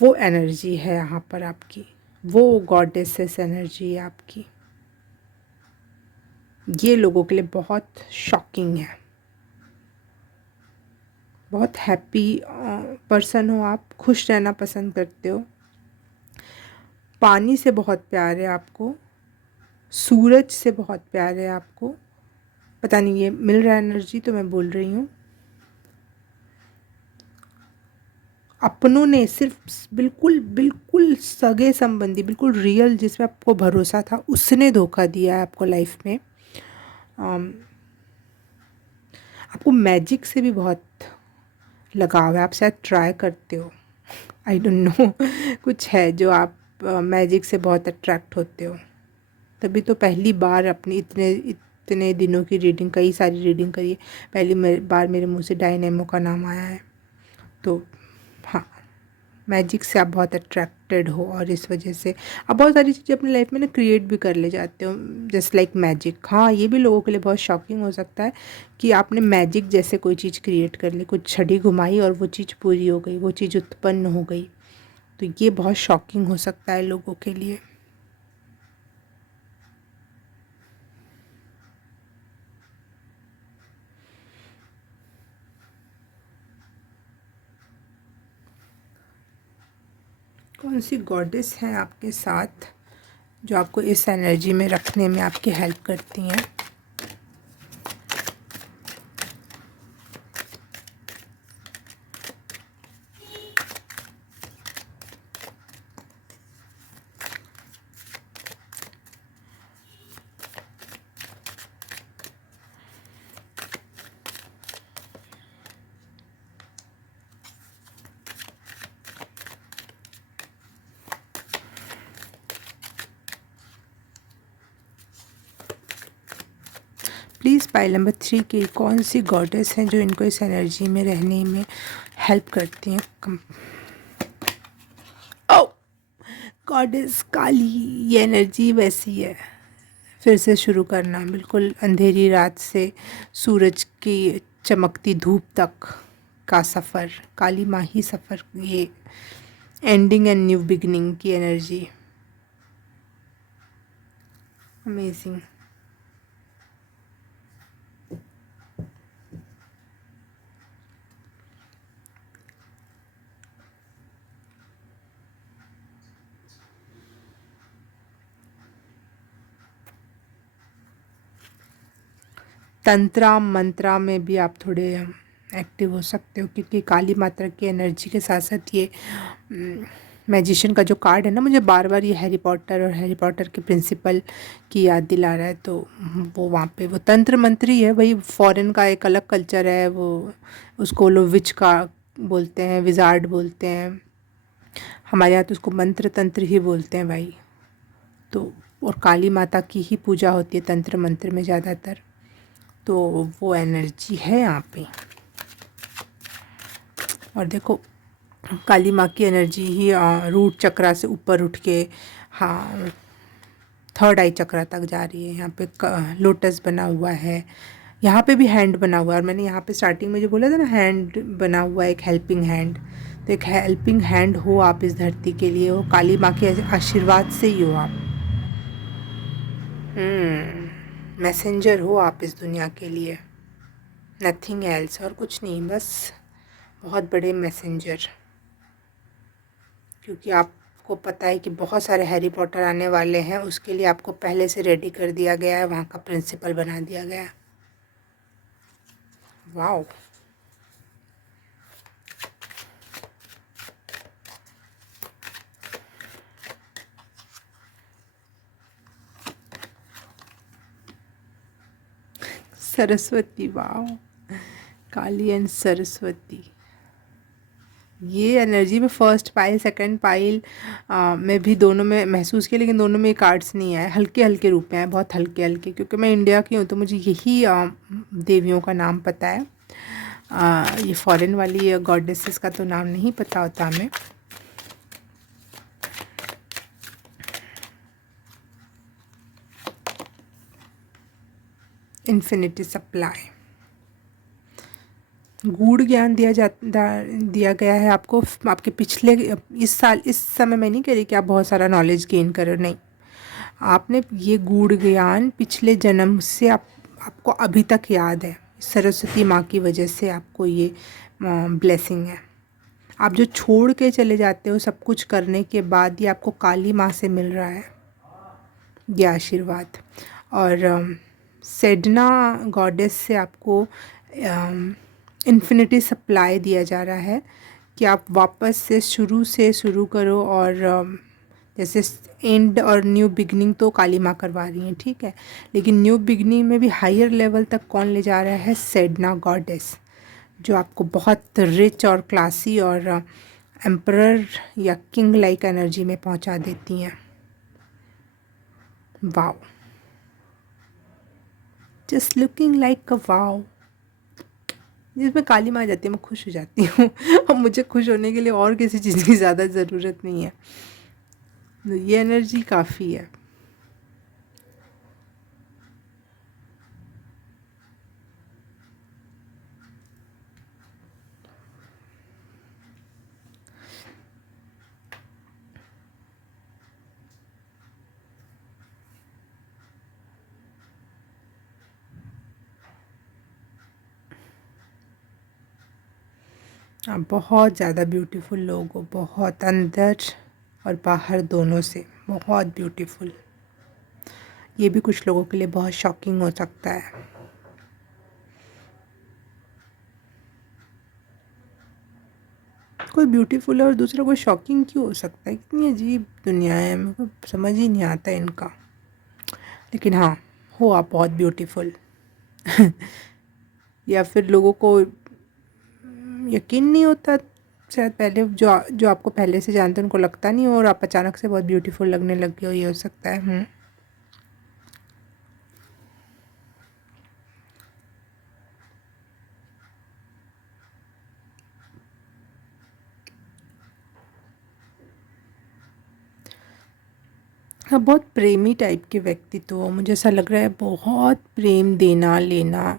वो एनर्जी है यहाँ पर आपकी, वो गॉडेसेस एनर्जी है आपकी। ये लोगों के लिए बहुत शॉकिंग है। बहुत हैप्पी पर्सन हो आप, खुश रहना पसंद करते हो, पानी से बहुत प्यार है आपको, सूरज से बहुत प्यार है आपको। पता नहीं ये मिल रहा है एनर्जी तो मैं बोल रही हूँ। अपनों ने, सिर्फ बिल्कुल बिल्कुल सगे संबंधी, बिल्कुल रियल, जिस पे आपको भरोसा था, उसने धोखा दिया है आपको लाइफ में। आपको मैजिक से भी बहुत लगाव है, आप शायद ट्राई करते हो, आई डोंट नो कुछ है जो आप मैजिक से बहुत अट्रैक्ट होते हो। तभी तो पहली बार अपनी इतने दिनों की रीडिंग, कई सारी रीडिंग करी है, पहली बार मेरे मुंह से डायनेमो का नाम आया है। तो हाँ, मैजिक से आप बहुत अट्रैक्टेड हो, और इस वजह से आप बहुत सारी चीज़ें अपनी लाइफ में ना क्रिएट भी कर ले जाते हो, जस्ट लाइक मैजिक। हाँ, ये भी लोगों के लिए बहुत शॉकिंग हो सकता है कि आपने मैजिक जैसे कोई चीज़ क्रिएट कर ली, कुछ छड़ी घुमाई और वो चीज़ पूरी हो गई, वो चीज़ उत्पन्न हो गई। तो ये बहुत शॉकिंग हो सकता है लोगों के लिए। कौन सी गॉडेस हैं आपके साथ जो आपको इस एनर्जी में रखने में आपकी हेल्प करती हैं? प्लीज़ पाइल नंबर 3 की कौन सी गॉडेस हैं जो इनको इस एनर्जी में रहने में हेल्प करती हैं? ओ गॉडेस काली, ये एनर्जी वैसी है। फिर से शुरू करना, बिल्कुल अंधेरी रात से सूरज की चमकती धूप तक का सफ़र, काली माही सफ़र, ये एंडिंग एंड न्यू बिगनिंग की एनर्जी। अमेजिंग। तंत्रा मंत्रा में भी आप थोड़े एक्टिव हो सकते हो, क्योंकि काली माता की एनर्जी के साथ साथ ये मैजिशियन का जो कार्ड है ना, मुझे बार बार ये हैरी पॉटर और हैरी पॉटर के प्रिंसिपल की याद दिला रहा है। तो वो वहाँ पे वो तंत्र मंत्र ही है, वही फॉरेन का एक अलग कल्चर है, वो उसको लोग विच का बोलते हैं, विजार्ड बोलते हैं। हमारे यहाँ तो उसको मंत्र तंत्र ही बोलते हैं भाई। तो और काली माता की ही पूजा होती है तंत्र मंत्र में ज़्यादातर। तो वो एनर्जी है यहाँ पे। और देखो काली माँ की एनर्जी ही रूट चक्रा से ऊपर उठ के हाँ थर्ड आई चक्रा तक जा रही है। यहाँ पे लोटस बना हुआ है, यहाँ पे भी हैंड बना हुआ है। और मैंने यहाँ पे स्टार्टिंग में जो बोला था ना, हैंड बना हुआ है, एक हेल्पिंग हैंड। तो एक हेल्पिंग हैंड हो आप इस धरती के लिए, हो काली माँ के आशीर्वाद से ही हो आप। मैसेंजर हो आप इस दुनिया के लिए, नथिंग एल्स, और कुछ नहीं, बस बहुत बड़े मैसेंजर। क्योंकि आपको पता है कि बहुत सारे हैरी पॉटर आने वाले हैं, उसके लिए आपको पहले से रेडी कर दिया गया है, वहाँ का प्रिंसिपल बना दिया गया है। Wow. Saraswati, wow, Kali and Saraswati. ये एनर्जी में फर्स्ट पाइल सेकंड पाइल में भी दोनों में महसूस किया, लेकिन दोनों में कार्ड्स नहीं आए, हल्के हल्के रूप में आए, बहुत हल्के हल्के। क्योंकि मैं इंडिया की हूँ तो मुझे यही देवियों का नाम पता है। ये फॉरेन वाली गॉडेसेस का तो नाम नहीं पता होता हमें। इन्फिनिटी सप्लाई, गूढ़ ज्ञान दिया गया है आपको। आपके पिछले इस साल इस समय मैं नहीं कह रही कि आप बहुत सारा नॉलेज गेन करो, नहीं। आपने ये गूढ़ ज्ञान पिछले जन्म से आपको अभी तक याद है। सरस्वती माँ की वजह से आपको ये ब्लेसिंग है। आप जो छोड़ के चले जाते हो सब कुछ करने के बाद, ये आपको काली माँ से मिल रहा है ये आशीर्वाद। और सेडना गॉडेस से आपको इन्फिनिटी सप्लाई दिया जा रहा है कि आप वापस से शुरू करो। और जैसे एंड और न्यू बिगनिंग तो काली माँ करवा रही हैं, ठीक है, लेकिन न्यू बिगनिंग में भी हायर लेवल तक कौन ले जा रहा है? सेडना गॉडेस, जो आपको बहुत रिच और क्लासी और एम्परर या किंग लाइक एनर्जी में पहुंचा देती हैं। Wow, just looking like a wow. जिसमें काली माँ आ जाती है मैं खुश हो जाती हूँ। और मुझे खुश होने के लिए और किसी चीज़ की ज़्यादा ज़रूरत नहीं है। तो ये एनर्जी काफ़ी है। आप बहुत ज़्यादा ब्यूटीफुल लोग हो, बहुत अंदर और बाहर दोनों से बहुत ब्यूटीफुल। ये भी कुछ लोगों के लिए बहुत शॉकिंग हो सकता है। कोई ब्यूटीफुल है और दूसरा कोई शॉकिंग क्यों हो सकता है? कितनी अजीब दुनिया है, मेरे को समझ ही नहीं आता इनका। लेकिन हाँ, हो आप बहुत ब्यूटीफुल। या फिर लोगों को यकीन नहीं होता शायद, पहले जो जो आपको पहले से जानते हैं उनको लगता नहीं हो, और आप अचानक से बहुत ब्यूटीफुल लगने लग गए हो, ये हो सकता है। हाँ, बहुत प्रेमी टाइप के व्यक्तित्व हो, मुझे ऐसा लग रहा है, बहुत प्रेम देना लेना,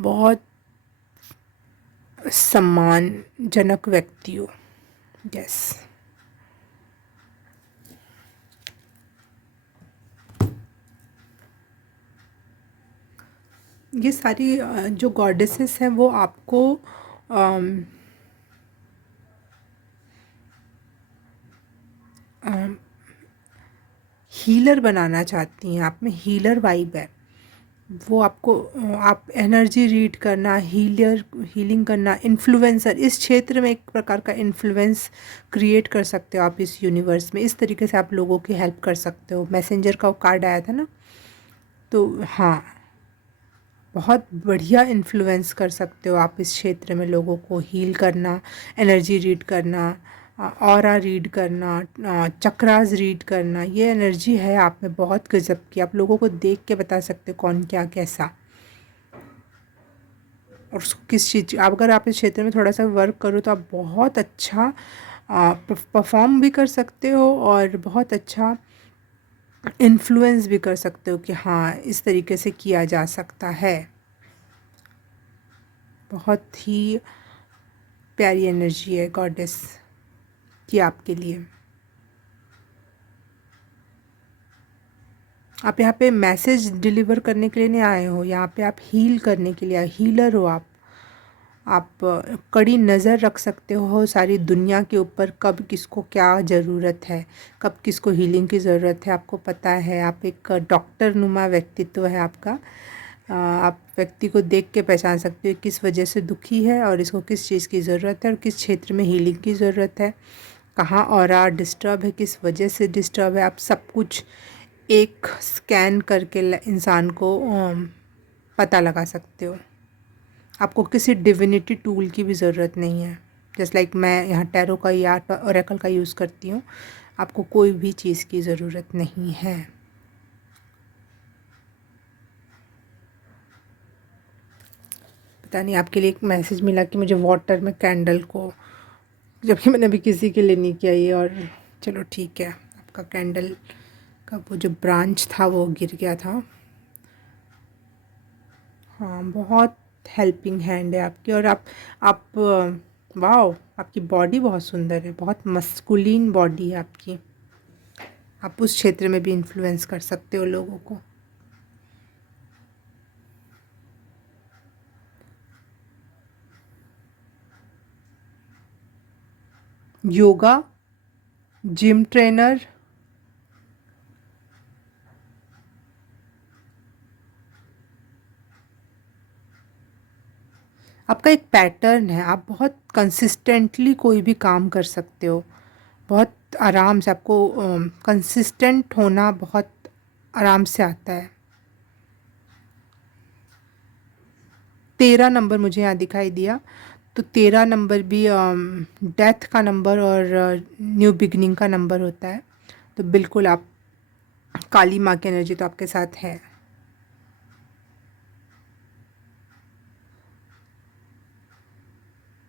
बहुत सम्मानजनक व्यक्ति हो। यस। ये सारी जो गॉडेसेस हैं वो आपको हीलर बनाना चाहती हैं, आप में हीलर वाइब है। वो आपको आप एनर्जी रीड करना, हीलिंग करना, इन्फ्लुएंसर, इस क्षेत्र में एक प्रकार का इन्फ्लुएंस क्रिएट कर सकते हो आप इस यूनिवर्स में। इस तरीके से आप लोगों की हेल्प कर सकते हो। मैसेंजर का वो कार्ड आया था ना, तो हाँ, बहुत बढ़िया इन्फ्लुएंस कर सकते हो आप इस क्षेत्र में, लोगों को हील करना, एनर्जी रीड करना, ऑरा रीड करना, चक्रास रीड करना। ये एनर्जी है आप में बहुत गजब की। आप लोगों को देख के बता सकते हो कौन क्या कैसा, और उसको किस चीज़, अगर आप इस क्षेत्र में थोड़ा सा वर्क करो तो आप बहुत अच्छा परफॉर्म भी कर सकते हो और बहुत अच्छा इन्फ्लुएंस भी कर सकते हो कि हाँ, इस तरीके से किया जा सकता है। बहुत ही प्यारी एनर्जी है गॉडेस की आपके लिए। आप यहाँ पे मैसेज डिलीवर करने के लिए नहीं आए हो, यहाँ पे आप हील करने के लिए आए, हीलर हो आप। आप कड़ी नज़र रख सकते हो सारी दुनिया के ऊपर, कब किसको क्या ज़रूरत है, कब किसको हीलिंग की ज़रूरत है, आपको पता है। आप एक डॉक्टर नुमा व्यक्तित्व है आपका। आप व्यक्ति को देख के पहचान सकते हो किस वजह से दुखी है और इसको किस चीज़ की ज़रूरत है और किस क्षेत्र में हीलिंग की ज़रूरत है, कहाँ ऑरा डिस्टर्ब है, किस वजह से डिस्टर्ब है। आप सब कुछ एक स्कैन करके इंसान को पता लगा सकते हो। आपको किसी डिविनिटी टूल की भी ज़रूरत नहीं है। जस्ट लाइक मैं यहाँ टैरो का या ओरेकल का यूज़ करती हूँ, आपको कोई भी चीज़ की ज़रूरत नहीं है। पता नहीं, आपके लिए एक मैसेज मिला कि मुझे वाटर में कैंडल को, जबकि मैंने अभी किसी के लिए नहीं किया ये, और चलो ठीक है। आपका कैंडल का वो जो ब्रांच था वो गिर गया था। हाँ, बहुत हेल्पिंग हैंड है आपकी। और आप वाओ, आपकी बॉडी बहुत सुंदर है, बहुत मस्कुलिन बॉडी है आपकी। आप उस क्षेत्र में भी इन्फ्लुएंस कर सकते हो लोगों को। योगा, जिम ट्रेनर, आपका एक पैटर्न है। आप बहुत कंसिस्टेंटली कोई भी काम कर सकते हो, बहुत आराम से। आपको कंसिस्टेंट होना बहुत आराम से आता है। 13 नंबर मुझे यहाँ दिखाई दिया, तो 13 नंबर भी डेथ का नंबर और न्यू बिगनिंग का नंबर होता है। तो बिल्कुल आप, काली माँ की एनर्जी तो आपके साथ है।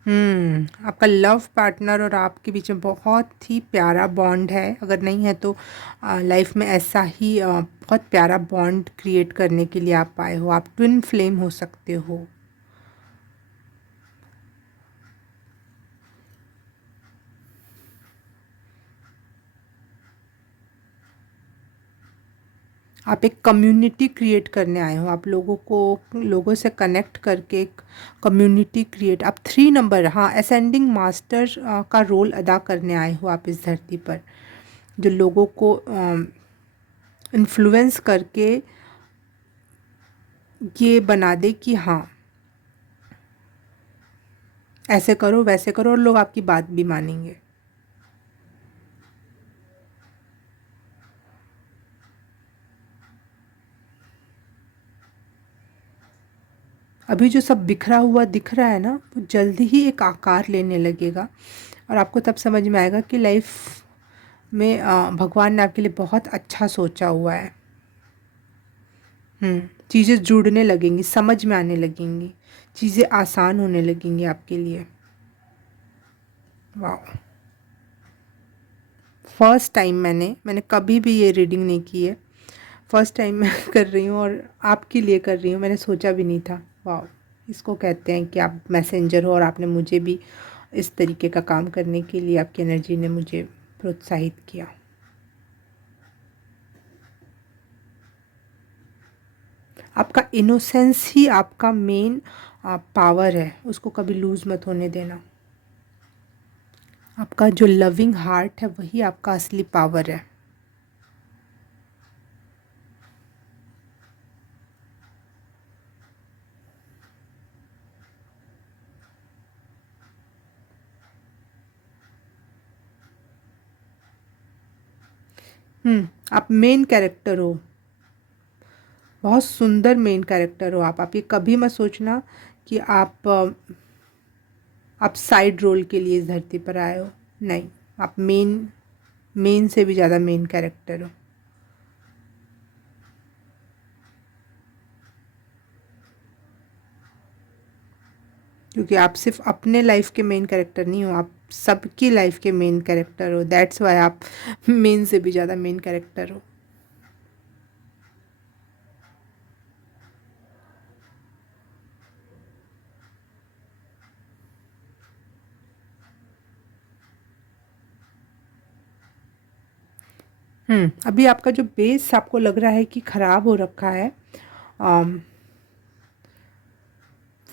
आपका लव पार्टनर और आपके बीच में बहुत ही प्यारा बॉन्ड है। अगर नहीं है तो लाइफ में ऐसा ही बहुत प्यारा बॉन्ड क्रिएट करने के लिए आप आए हो। आप ट्विन फ्लेम हो सकते हो। आप एक कम्युनिटी क्रिएट करने आए हो। आप लोगों से कनेक्ट करके एक कम्युनिटी क्रिएट, आप 3 नंबर, हाँ, असेंडिंग मास्टर का रोल अदा करने आए हो आप इस धरती पर, जो लोगों को इन्फ्लुएंस करके ये बना दे कि हाँ, ऐसे करो वैसे करो, और लोग आपकी बात भी मानेंगे। अभी जो सब बिखरा हुआ दिख रहा है ना, वो जल्दी ही एक आकार लेने लगेगा, और आपको तब समझ में आएगा कि लाइफ में भगवान ने आपके लिए बहुत अच्छा सोचा हुआ है। चीज़ें जुड़ने लगेंगी, समझ में आने लगेंगी, चीज़ें आसान होने लगेंगी आपके लिए। वाह, फर्स्ट टाइम मैंने कभी भी ये रीडिंग नहीं की है, फर्स्ट टाइम मैं कर रही हूँ और आपके लिए कर रही हूँ, मैंने सोचा भी नहीं था। वाह, इसको कहते हैं कि आप मैसेंजर हो और आपने मुझे भी इस तरीके का काम करने के लिए आपकी एनर्जी ने मुझे प्रोत्साहित किया। आपका इनोसेंस ही आपका मेन पावर है, उसको कभी लूज़ मत होने देना। आपका जो लविंग हार्ट है वही आपका असली पावर है। आप मेन कैरेक्टर हो, बहुत सुंदर मेन कैरेक्टर हो आप ये कभी मत सोचना कि आप साइड रोल के लिए इस धरती पर आए हो। नहीं, आप मेन मेन से भी ज़्यादा मेन कैरेक्टर हो। क्योंकि आप सिर्फ अपने लाइफ के मेन कैरेक्टर नहीं हो, आप सबकी लाइफ के मेन कैरेक्टर हो। दैट्स वाई आप मेन से भी ज़्यादा मेन कैरेक्टर हो। अभी आपका जो बेस आपको लग रहा है कि ख़राब हो रखा है,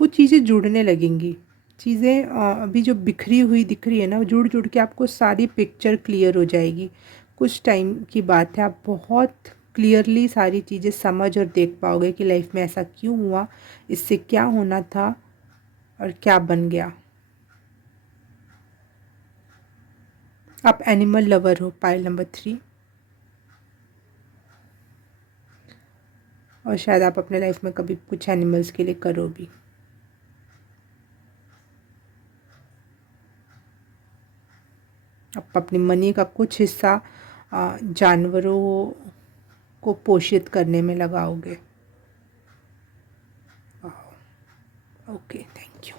वो चीज़ें जुड़ने लगेंगी। चीज़ें अभी जो बिखरी हुई दिख रही है ना, वो जुड़ जुड़ के आपको सारी पिक्चर क्लियर हो जाएगी। कुछ टाइम की बात है, आप बहुत क्लियरली सारी चीज़ें समझ और देख पाओगे कि लाइफ में ऐसा क्यों हुआ, इससे क्या होना था और क्या बन गया। आप एनिमल लवर हो, पाइल नंबर 3, और शायद आप अपने लाइफ में कभी कुछ एनिमल्स के लिए करो भी। आप अपनी मनी का कुछ हिस्सा जानवरों को पोषित करने में लगाओगे। Okay, thank you.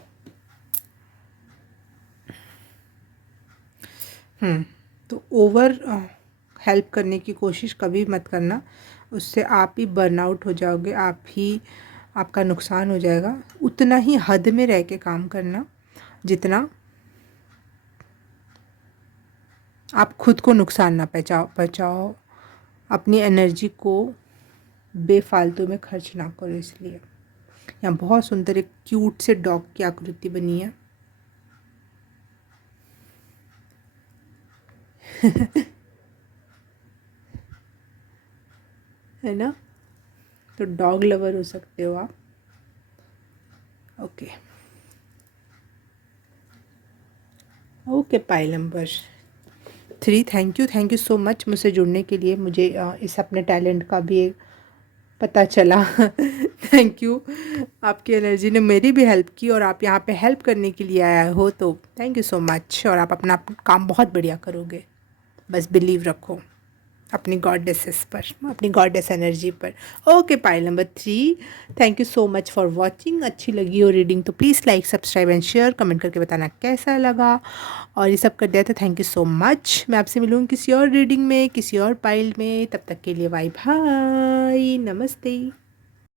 तो ओवर हेल्प करने की कोशिश कभी मत करना, उससे आप ही बर्नआउट हो जाओगे, आप ही आपका नुकसान हो जाएगा। उतना ही हद में रह के काम करना जितना आप खुद को नुकसान ना पहुँचाओ। अपनी एनर्जी को बेफालतू में खर्च ना करो। इसलिए यहाँ बहुत सुंदर एक क्यूट से डॉग की आकृति बनी है। है ना, तो डॉग लवर हो सकते हो आप। Okay okay, pile number 3, thank you so much मुझसे जुड़ने के लिए। मुझे इस अपने टैलेंट का भी पता चला। थैंक यू, आपकी एनर्जी ने मेरी भी हेल्प की और आप यहाँ पे हेल्प करने के लिए आया हो, तो थैंक यू सो मच। और आप अपना काम बहुत बढ़िया करोगे, बस बिलीव रखो अपनी गॉडेसेस पर, अपनी गॉडेस एनर्जी पर। Okay, pile number 3, thank you so much for watching. अच्छी लगी हो रीडिंग तो please like, subscribe and share, comment करके बताना कैसा लगा। और ये सब कर दिया तो थैंक यू सो मच। मैं आपसे मिलूँगी किसी और रीडिंग में, किसी और पाइल में। तब तक के लिए बाय बाय, नमस्ते।